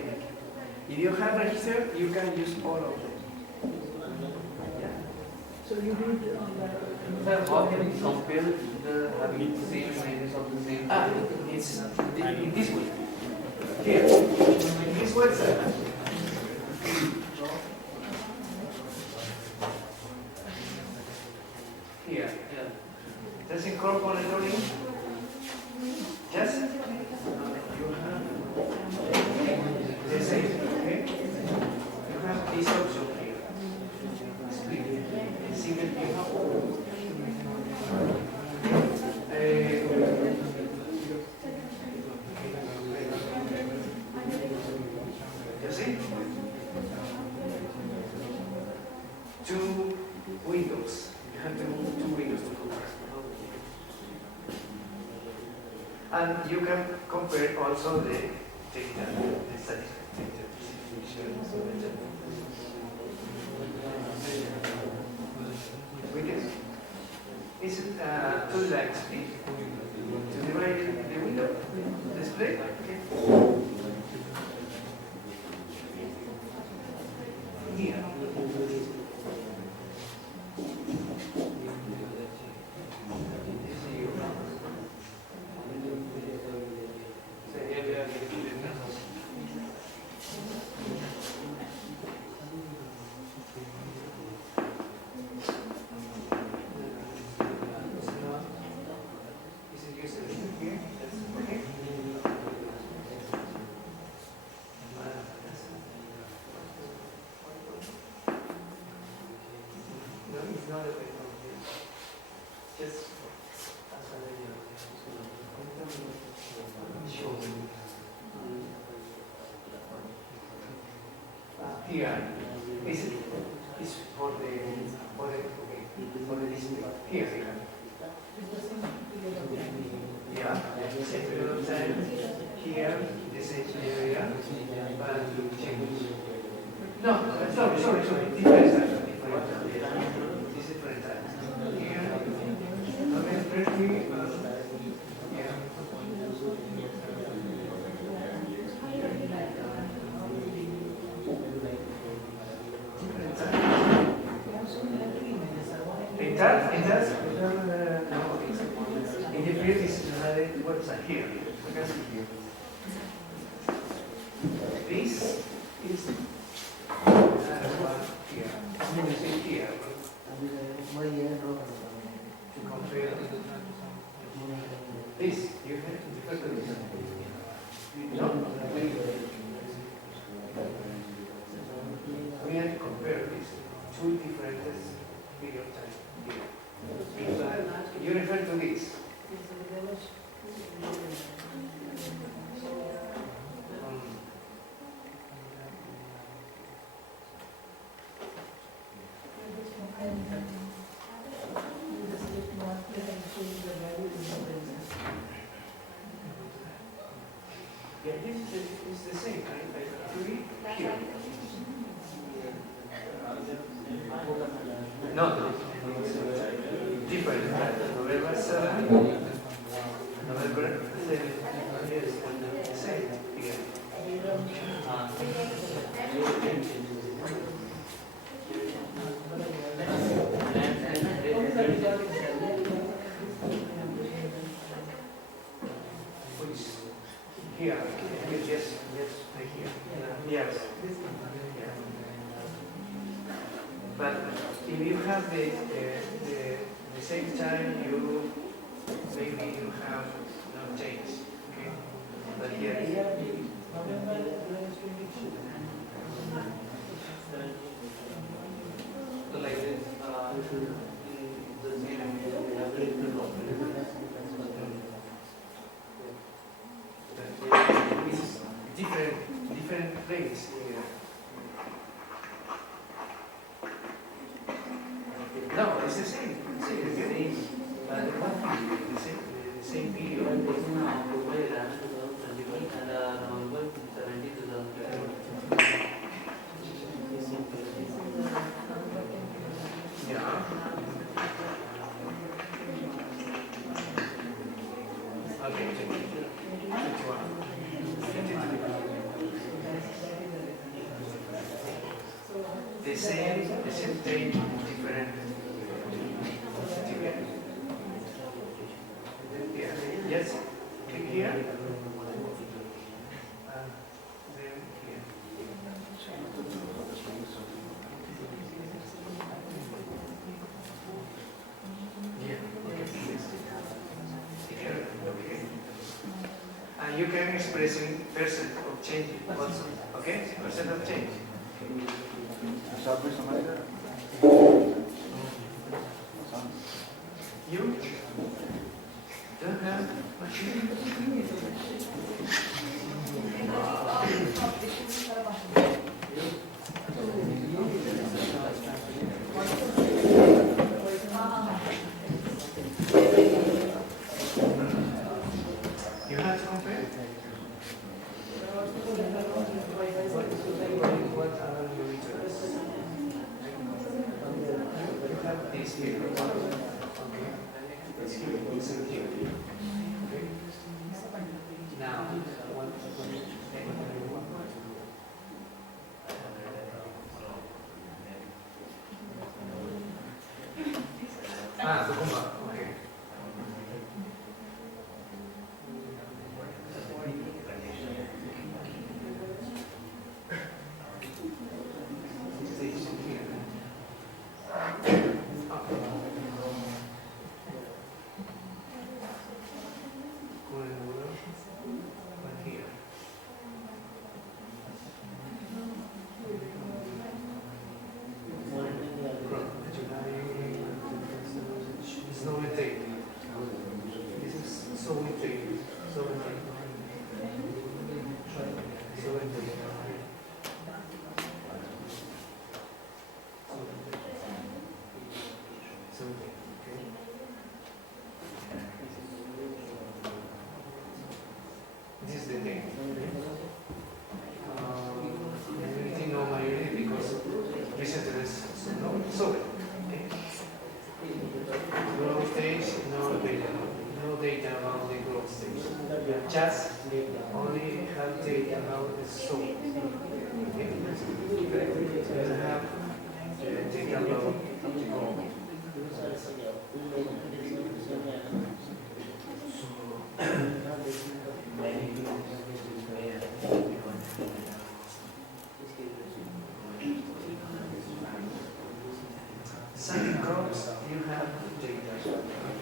if you have registered, you can use all of them. So you did on that. Sir, how can we compare the having the same images of the same? It's in this way. Here, in this website. Here, just incorporate link. Just you have the same, okay? You have this option here. Split. Single view. You see? Two windows. You have to move two windows to compare. And you can compare also the data, the statistics data. With this, is it two lines speed to divide the window display? Okay. Here. Here is for the display. Here. Yeah, the same period of time. Here, the same area, but change. No, sorry. Different time. This is different time. Here. Okay, firstly, yeah. It does. No, in the field is another website here. You can see here. This is another one here. You can see here. To compare this, you have to refer to this. No? We have to compare these two different period of time here. If you refer to this, yeah, this is the same. I agree here. No, different. November 7. Same here. Which here, yes, right here. Yes. Yeah. But if you have the same time, maybe you have no change. Okay. But here. So like this, the same it's different place here. No, it's the same. It's the same. But the same period. Yeah. Okay, check it. 21. The same date, different. Yeah. Yes. Click here. Then here. Yeah. Okay. Here. Okay. And you can express in percent of change also. Okay? Percent of change. You don't have machine? You have to compare? What are your returns? You have this here. Okay. This here. This here. Okay. Now, Tukumba. Okay. Station here. Here. It's no mistake. This is so mistake. So mistake. So mistake. So mistake. Okay. This is the thing. Everything normal because presenters so okay. Growth stage, no data about the growth stage. Just only have data about the soul. Okay? You have data about the growth. Some crops you have data.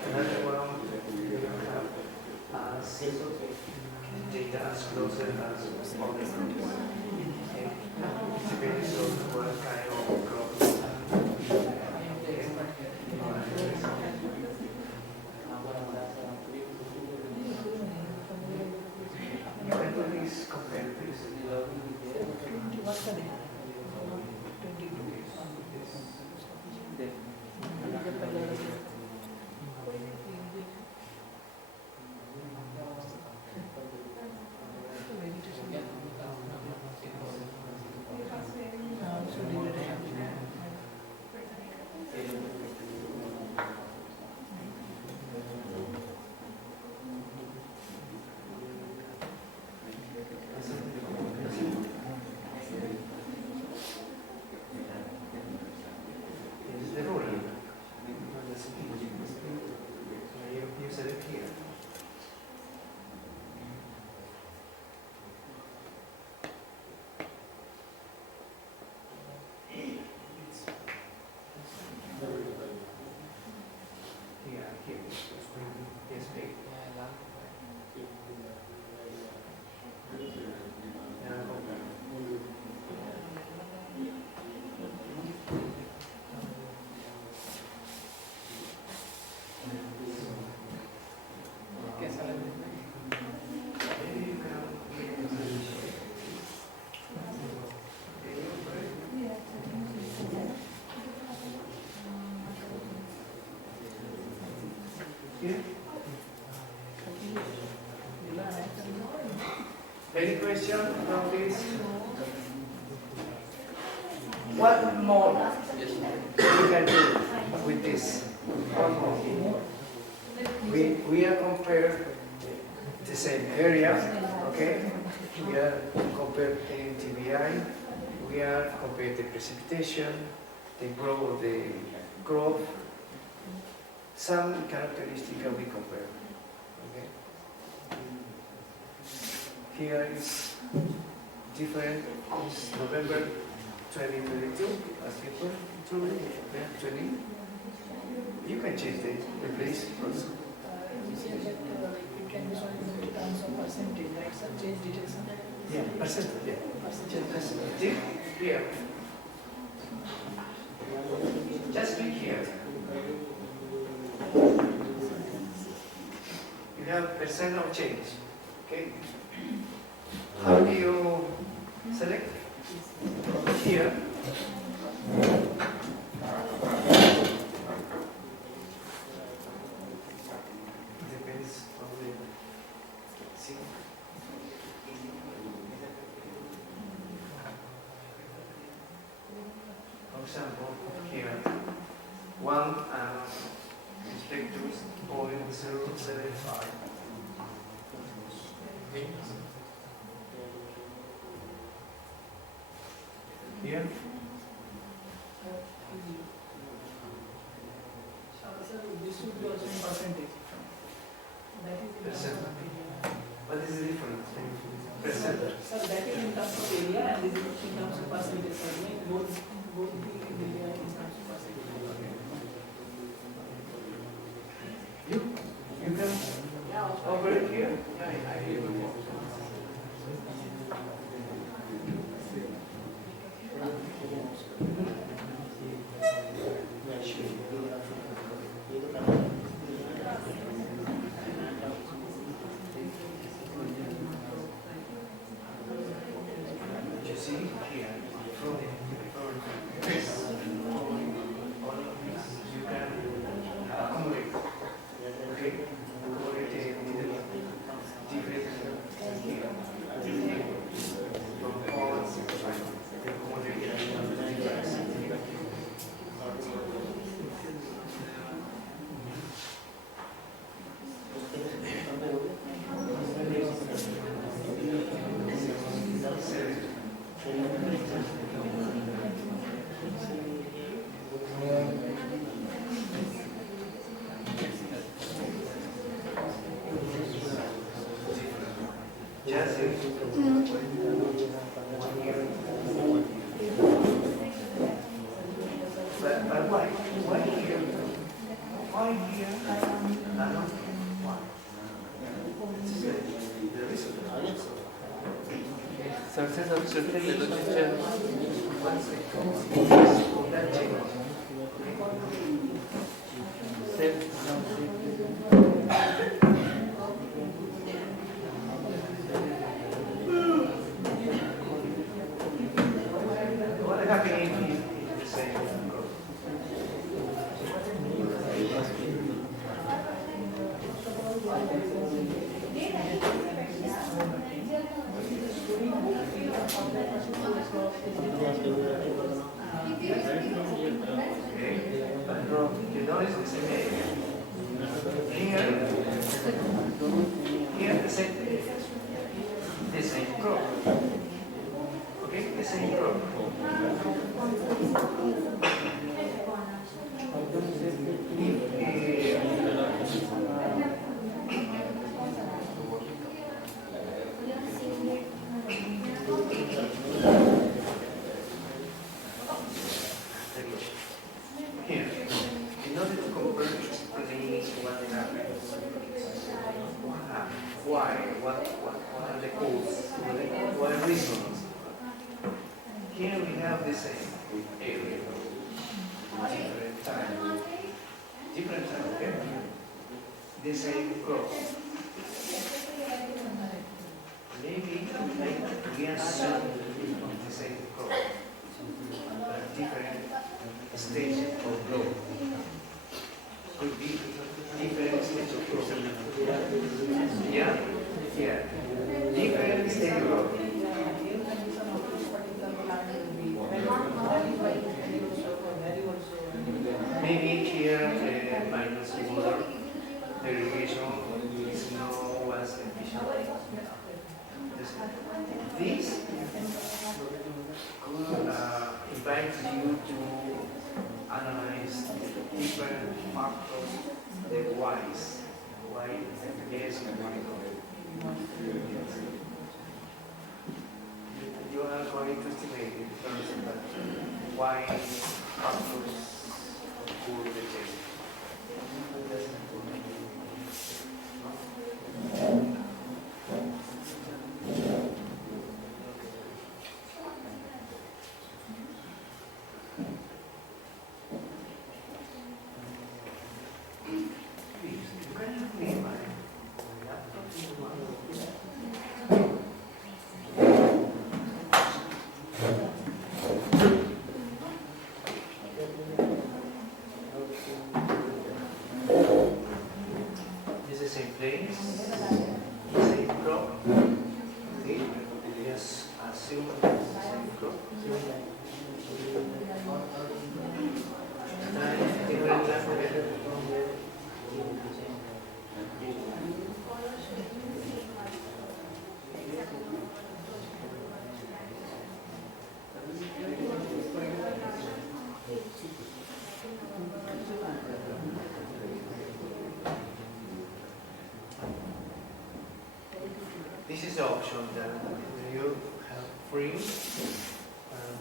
Another one you have data as closer as possible. Okay. Depends on what kind of crop. You can please compare this. What's the name? So here. Yes, big. Yeah, okay. कैसा लग रहा है? Any question from this? What more we can do with this? One more. We are compared the same area, okay? We are compared NTBI. We are compared the precipitation, the growth of the growth. Some characteristics can be compared. Okay. Here is different. It's November 2022. As you put it, yeah, 20. You can change the place also. You said that it can be solved in terms of percentage, right? Sir, change details. Yeah, percentage. Yeah. Percentage. Here. Just click here. You have percent of change. Okay. How do you select? Here. Depends on the see. For example, here, one inspectors 0.075. Here, Sir, this should be also in percentage. That is in terms Percent. of area. what is the difference? Percent. Sir, that is in terms of area and this is in terms of percentage. Sir, both the area in terms of percentage. You can operate here. Yeah, I hear you. You see here, from this, all of this, you can accommodate. Okay, accommodate different here. From all just in 1 year. But why? Why here? Why here? Why? This is the reason. Success of shifting literature. That change. What happening is the same. why, what are the causes, what are the reasons. Here we have the same area, different time, okay? The same growth. Maybe we assume the same growth, but different stages of growth. Could be different stages of growth. Yeah? Yeah. Different stages of growth. Maybe here minus water, the irrigation is not as efficient. This could invite you to analyze different factors, the whys, why yes and why no. You are going to estimate in terms of that why factors could be changed. This is the same place, same crop. Okay, just assume it's the same crop. And different language. This is the option that you have free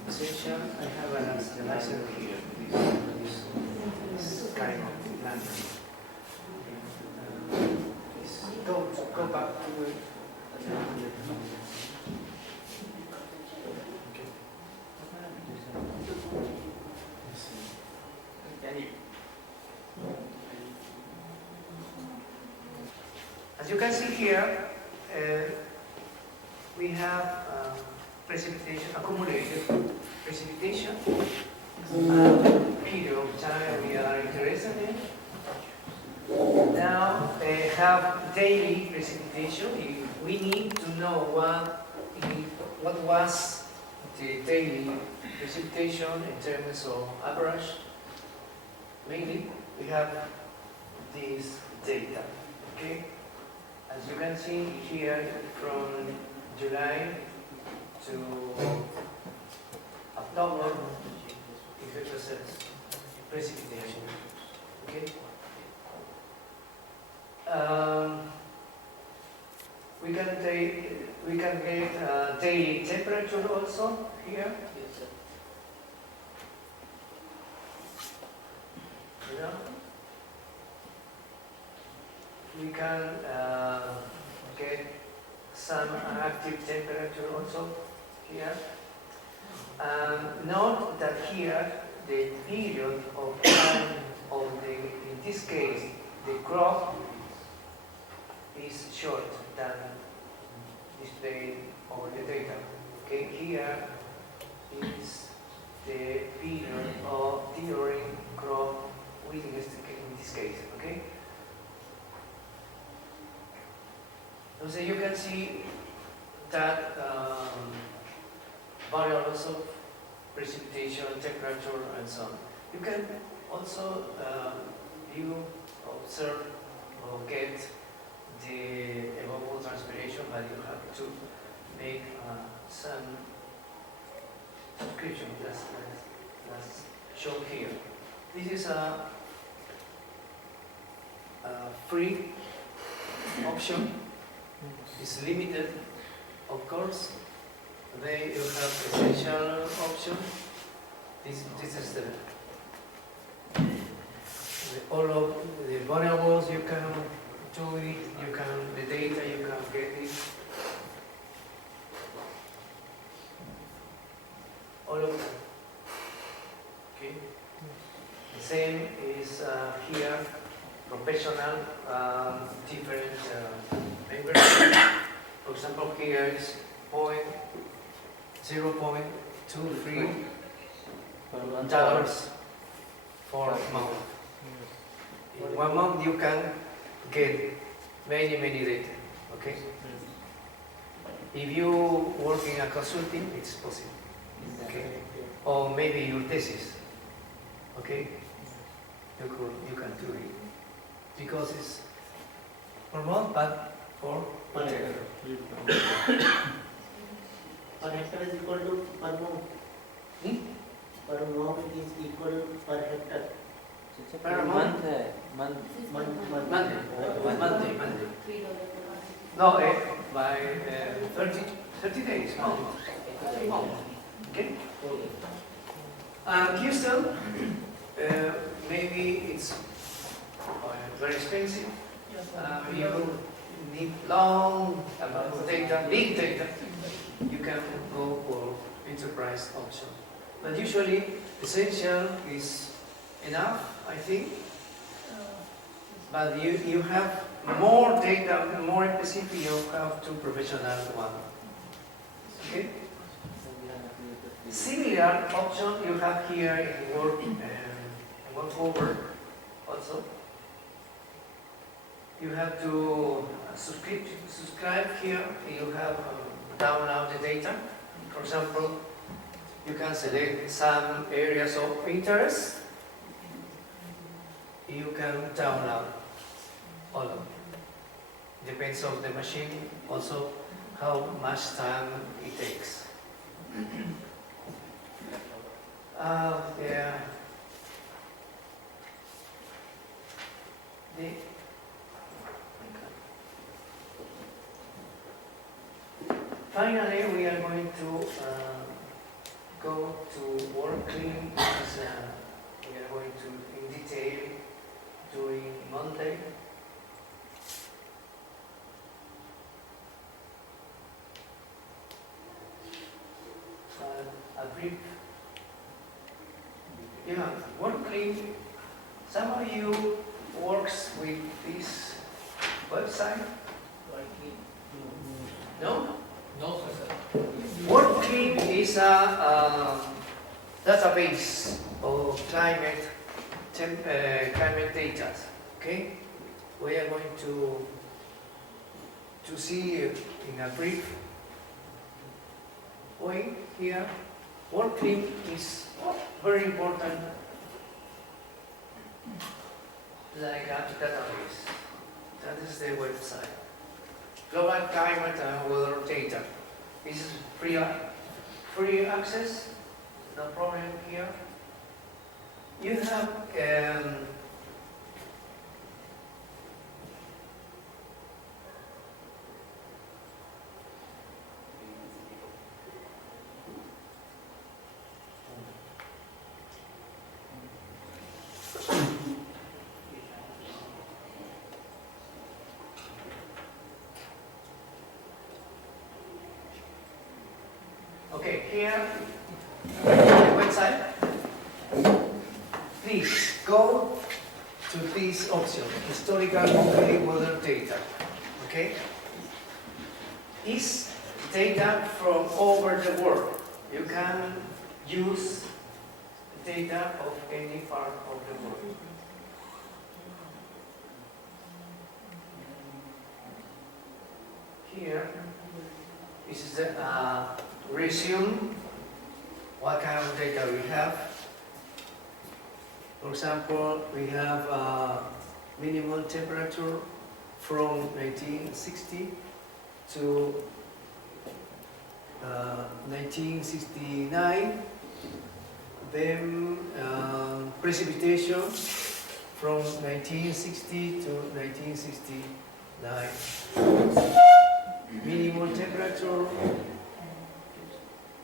session. I have an analyzer here. This kind of language. Go back to the. As you can see here, we have precipitation, accumulated precipitation, period of time we are interested in. Now have daily precipitation. We need to know what was the daily precipitation in terms of average. Mainly, we have this data. Okay. As you can see here, from July to October, it represents precipitation. Okay. We can get daily temperature also here. You know? We can get some active temperature also here. Note that here the period of time of in this case, the crop is short than displayed on the data. Okay, here is the period of during crop within this case. Okay. So you can see that variables of precipitation, temperature, and so on. You can also observe or get the evaporative transpiration, but you have to make some subscription that's shown here. This is a free option. It's limited, of course. Then you have essential option. This is all of the variables you can to it, you can, the data you can get it. All of them. Okay. The same is here, professional, different members. For example, here is 0.23 dollars for a month. In 1 month you can get many data. Okay. If you work in a consulting, it's possible. Okay. Or maybe your thesis. Okay. You can do it because it's per month, but for Per hectare. Per hectare is equal to per month. Per month it is equal per hectare. Per month? Month. Monday. No, by 30 days. Okay. Houston, maybe it's very expensive. You need long amount of data, big data. You can go for enterprise option. But usually, essential is enough, I think. But you have more data, more specific, you have to professional one. Okay? Similar option you have here in work over also. You have to subscribe here. You have download the data. For example, you can select some areas of interest. You can download all of them. Depends on the machine, also how much time it takes. Yeah. Finally, we are going to go to working. We are going to in detail during Monday. A brief. Yeah, working. Some of you works with this website. No? No, sir. WorldClim is a database of climate data. Okay, we are going to see in a brief way here. WorldClim is very important, like a database. That is the website. Global climate and weather data. This is free access, no problem here. You have okay, here the website. Please go to this option, historical monthly weather data. Okay? It's data from over the world. You can use data of any part of the world. Here, this is the resume, what kind of data we have. For example, we have minimum temperature from 1960 to 1969. Then precipitation from 1960 to 1969. Minimum temperature,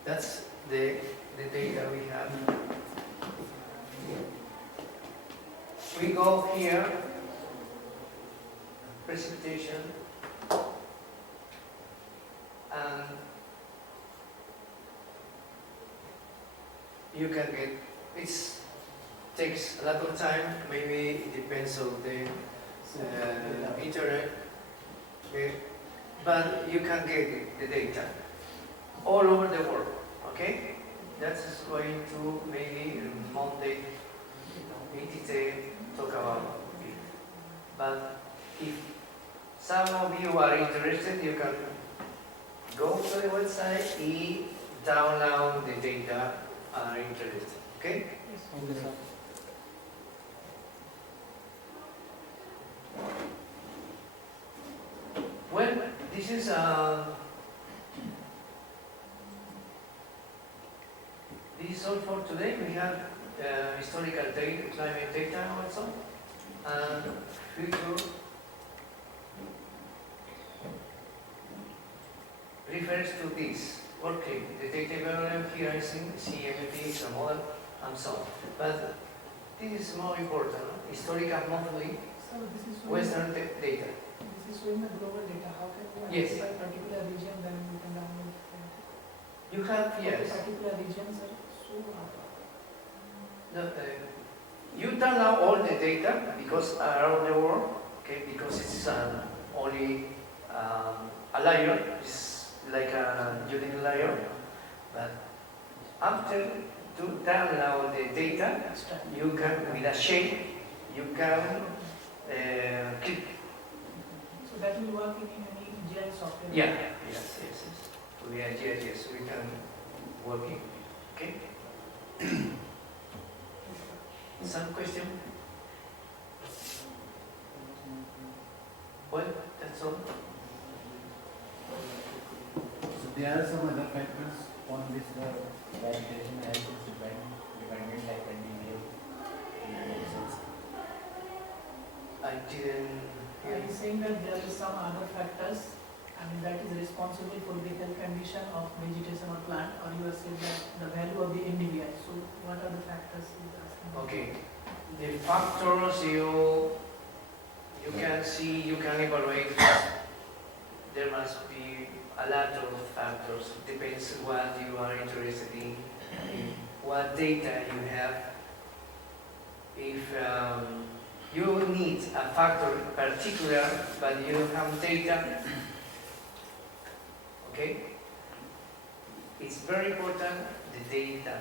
that's the data we have. We go here precipitation, and you can get, it takes a lot of time, maybe it depends on the internet, okay? But you can get the data all over the world, okay? That is going to maybe Monday in detail talk about it. But if some of you are interested, you can go to the website and download the data are interested, okay? Okay, sir. Well, this is all for today. We have historical data, climate data also, and future refers to this. Okay, the data volume here I think CMT is a model and so on. But this is more important, no? Historical monthly So this is showing, Western data. this is showing the global data. How can you Yes. identify particular region then you can download? You have, yes. Particular regions are so You download all the data because around the world, okay, because it's only a layer, it's like a unique layer. But after to download the data, you can, with a shape, you can click. So that will work in any GIS software? Yeah, yes. We are yes, we can work in. Okay. Some question? Well, that's all. So there are some other factors on which the vegetation health is dependent like NDVA. I didn't hear. Are you saying that there is some other factors, I mean, that is responsible for the health condition of vegetation or plant, or you are saying that the value of the NDVI? So what are the factors you are asking? Okay. The factors you can see, you can evaluate. There must be a lot of factors. Depends what you are interested in what data you have. If you need a factor particular, but you don't have data, okay? It's very important the data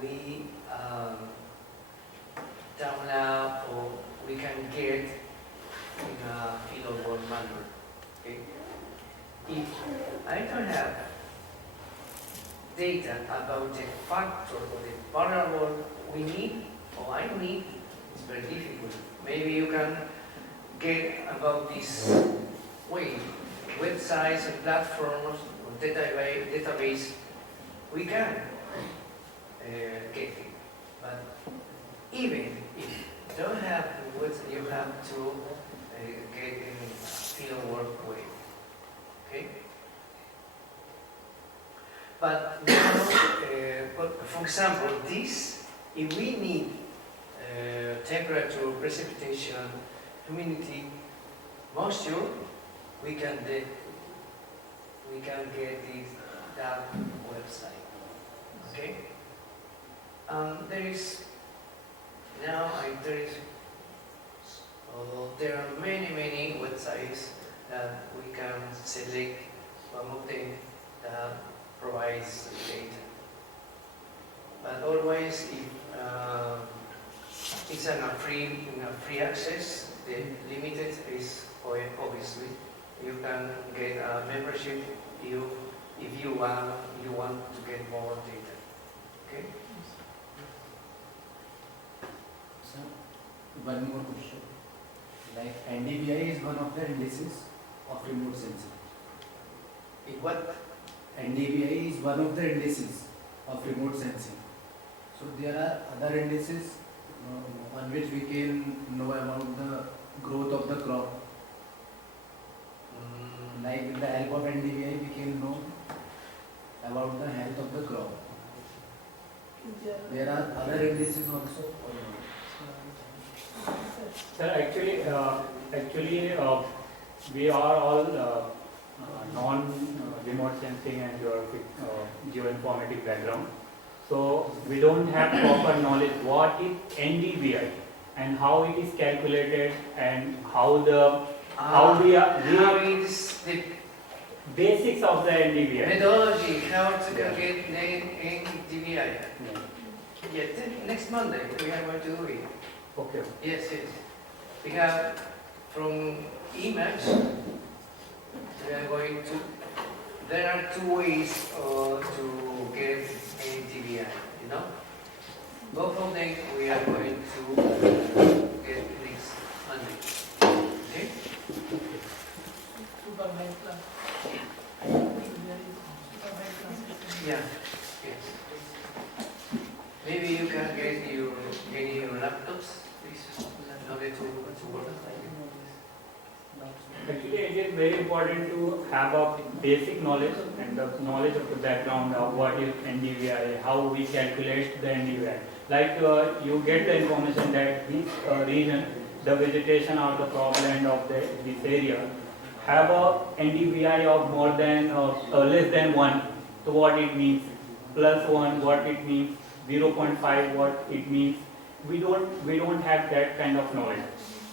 we download or we can get in a field-work manner. Okay? If I don't have data about the factor or the variable we need or I need, it's very difficult. Maybe you can get about this way, websites and platforms or database, we can get it. But even if you don't have what you have to get in field work way. Okay? But now, for example, this, if we need temperature, precipitation, humidity, moisture, we can get it that website. Okay? There is now there are many websites that we can select one of them that provides the data. But always, if it's in a free access, the limited is obviously you can get a membership if you want to get more data. Okay. So one more question. Like NDVI is one of the indices of remote sensing. What? NDVI is one of the indices of remote sensing. So there are other indices on which we can know about the growth of the crop. Like with the help of NDVI, we can know about the health of the crop. There are other indices also. Sir, actually, we are all non-remote sensing and geoinformatic background. So we don't have proper knowledge what is NDVI and how it is calculated and how we are How is the basics of the NDVI. methodology, how to calculate NDVI? Yes, next Monday we are going to do it. Okay. Yes, yes. We have from image, we are going to, there are two ways to get NDVI, you know? Both of them we are going to get next Monday. Okay? Supervised class. Supervised class. Yeah, yes. Maybe you can get your laptops, please, in order to work. Actually, it is very important to have a basic knowledge and the knowledge of the background of what is NDVI, how we calculate the NDVI. Like you get the information that this region, the vegetation or the cropland of this area have a NDVI of more than less than 1. So what it means, plus 1 what it means, 0.5 what it means. We don't have that kind of knowledge.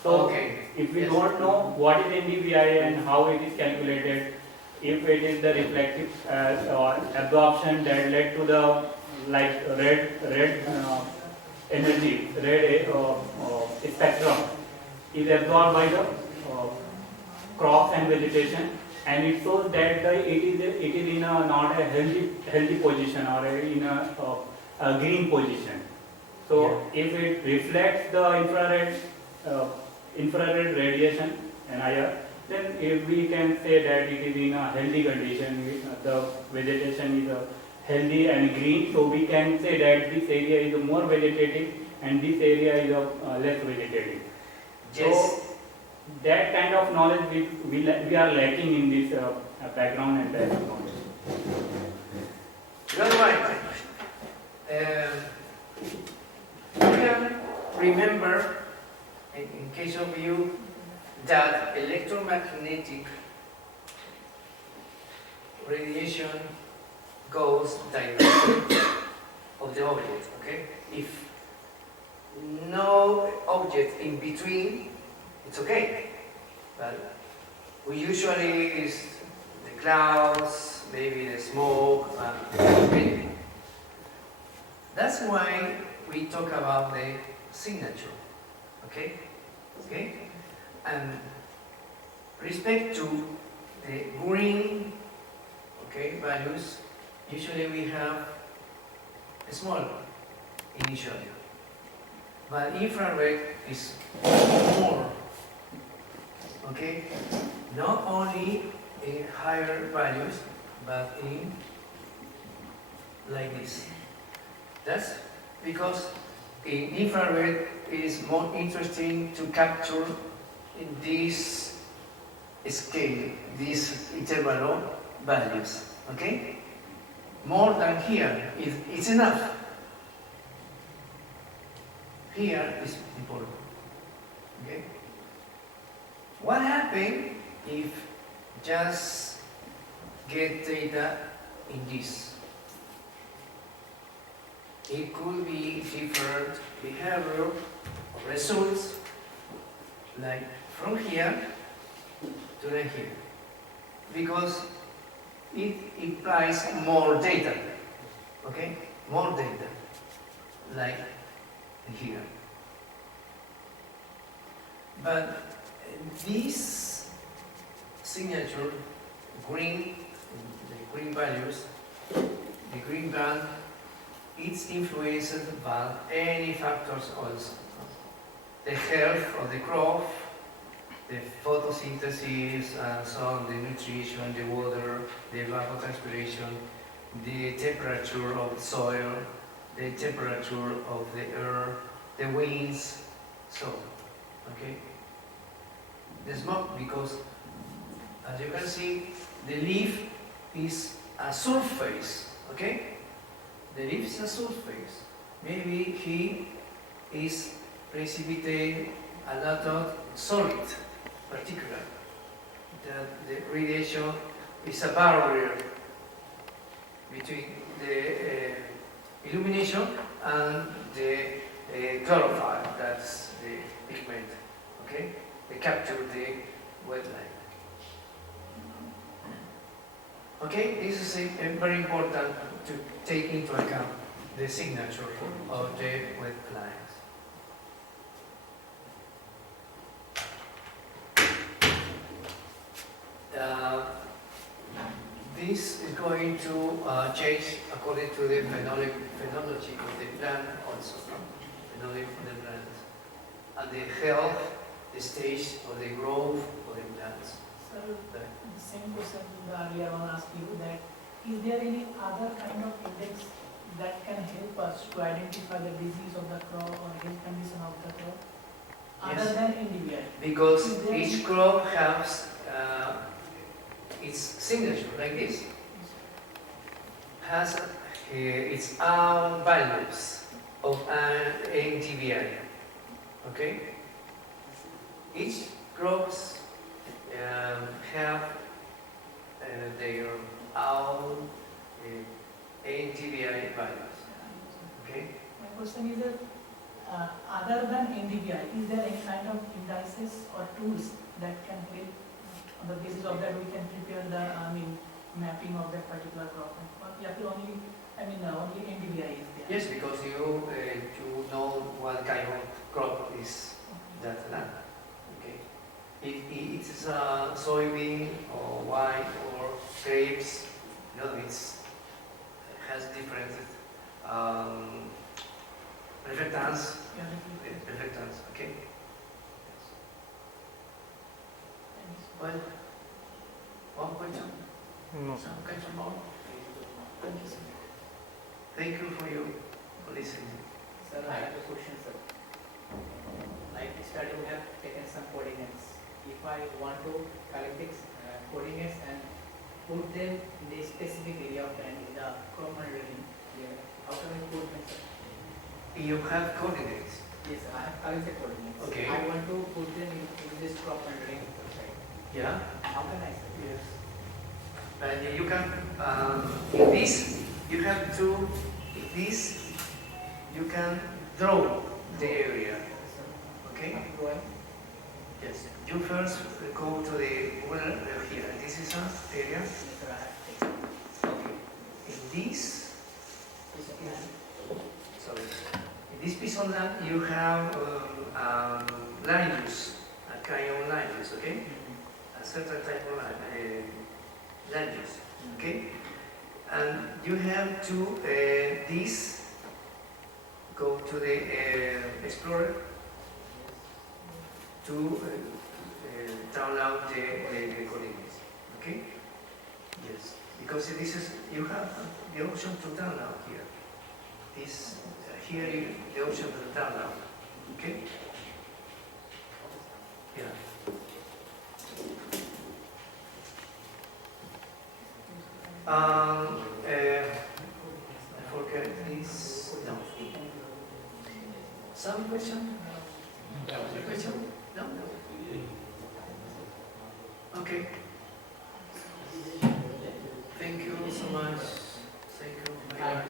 So Okay. if we Yes. don't know what is NDVI and how it is calculated, if it is the reflective or absorption that led to the like red energy, red spectrum is absorbed by the crops and vegetation, and it shows that it is in a not a healthy position or in a green position. So if it reflects the infrared radiation NIR, then if we can say that it is in a healthy condition, the vegetation is healthy and green, so we can say that this area is more vegetative and this area is less vegetative. Yes. So that kind of knowledge we are lacking in this background and basic knowledge. You're right. You can remember, in case of you, that electromagnetic radiation goes directly of the object, okay? If no object in between, it's okay. But we usually is the clouds, maybe the smoke, wind. That's why we talk about the signature, okay? Okay? And respect to the green, okay, values, usually we have a small initially. But infrared is more, okay? Not only in higher values, but in like this. That's because in infrared it is more interesting to capture in this scale, these interval values, okay? More than here, it's enough. Here is important, okay? What happens if just get data in this? It could be different behavior results, like from here to here, because it implies more data, okay? More data, like here. But this signature, green, the green values, the green band, it's influenced by any factors also. The health of the crop, the photosynthesis and so on, the nutrition, the water, the evapotranspiration, the temperature of the soil, the temperature of the air, the winds, so, okay? The smoke, because as you can see, the leaf is a surface, okay? The leaf is a surface. Maybe he is precipitating a lot of solid, particular. that the radiation is a barrier between the illumination and the chlorophyll, that's the pigment, okay? They capture the wet light. Okay, this is very important to take into account the signature of the wet lines. This is going to change according to the phenology of the plant also, no? Phenology of the plant. And the health, the stage of the growth of the plants. Sir, the same question the earlier one asked you, that is there any other kind of index that can help us to identify the disease of the crop or health condition of the crop other Yes. than NDVI? Because Is there each any- crop has its signature, like this. Has its own values of an NDVI. Okay? Each crops have their own NDVI values. Okay? My question is that other than NDVI, is there any kind of indices or tools that can help on the basis of that we can prepare the mapping of that particular crop? Or only NDVI is there? Yes, because you know what kind of crop is that land. Okay, it is a soybean or wine or grapes. You know, it has different reflectance. Yeah, definitely. Reflectance. Okay. Thank you. Well, one question. No. Some question more. Thank you, sir. Thank you for listening. Sir, I have a question, sir. Like study, we have taken some coordinates. If I want to collect these coordinates and put them in the specific area of land in the crop modeling, how can I put them, sir? You have coordinates. Yes, sir, I have collected coordinates. Okay. I want to put them in this crop modeling site. Yeah. How can I, sir? Yes. And you can, in this, you have to, in this, you can draw the area, okay? Drawing. Yes. You first go to the border here. This is an area. Yes, sir, I have taken. Okay. In this, Yes, sir. sorry, in this piece of land, you have land use, a kind of land use, okay? A certain type of land use, okay? And you have to this go to the Explorer to download the coordinates, okay? Yes, because this is you have the option to download here. This here is the option to download, okay? Yeah. I forget this. No. Some question? Other question? No? Okay. Thank you so much. Thank you. Bye.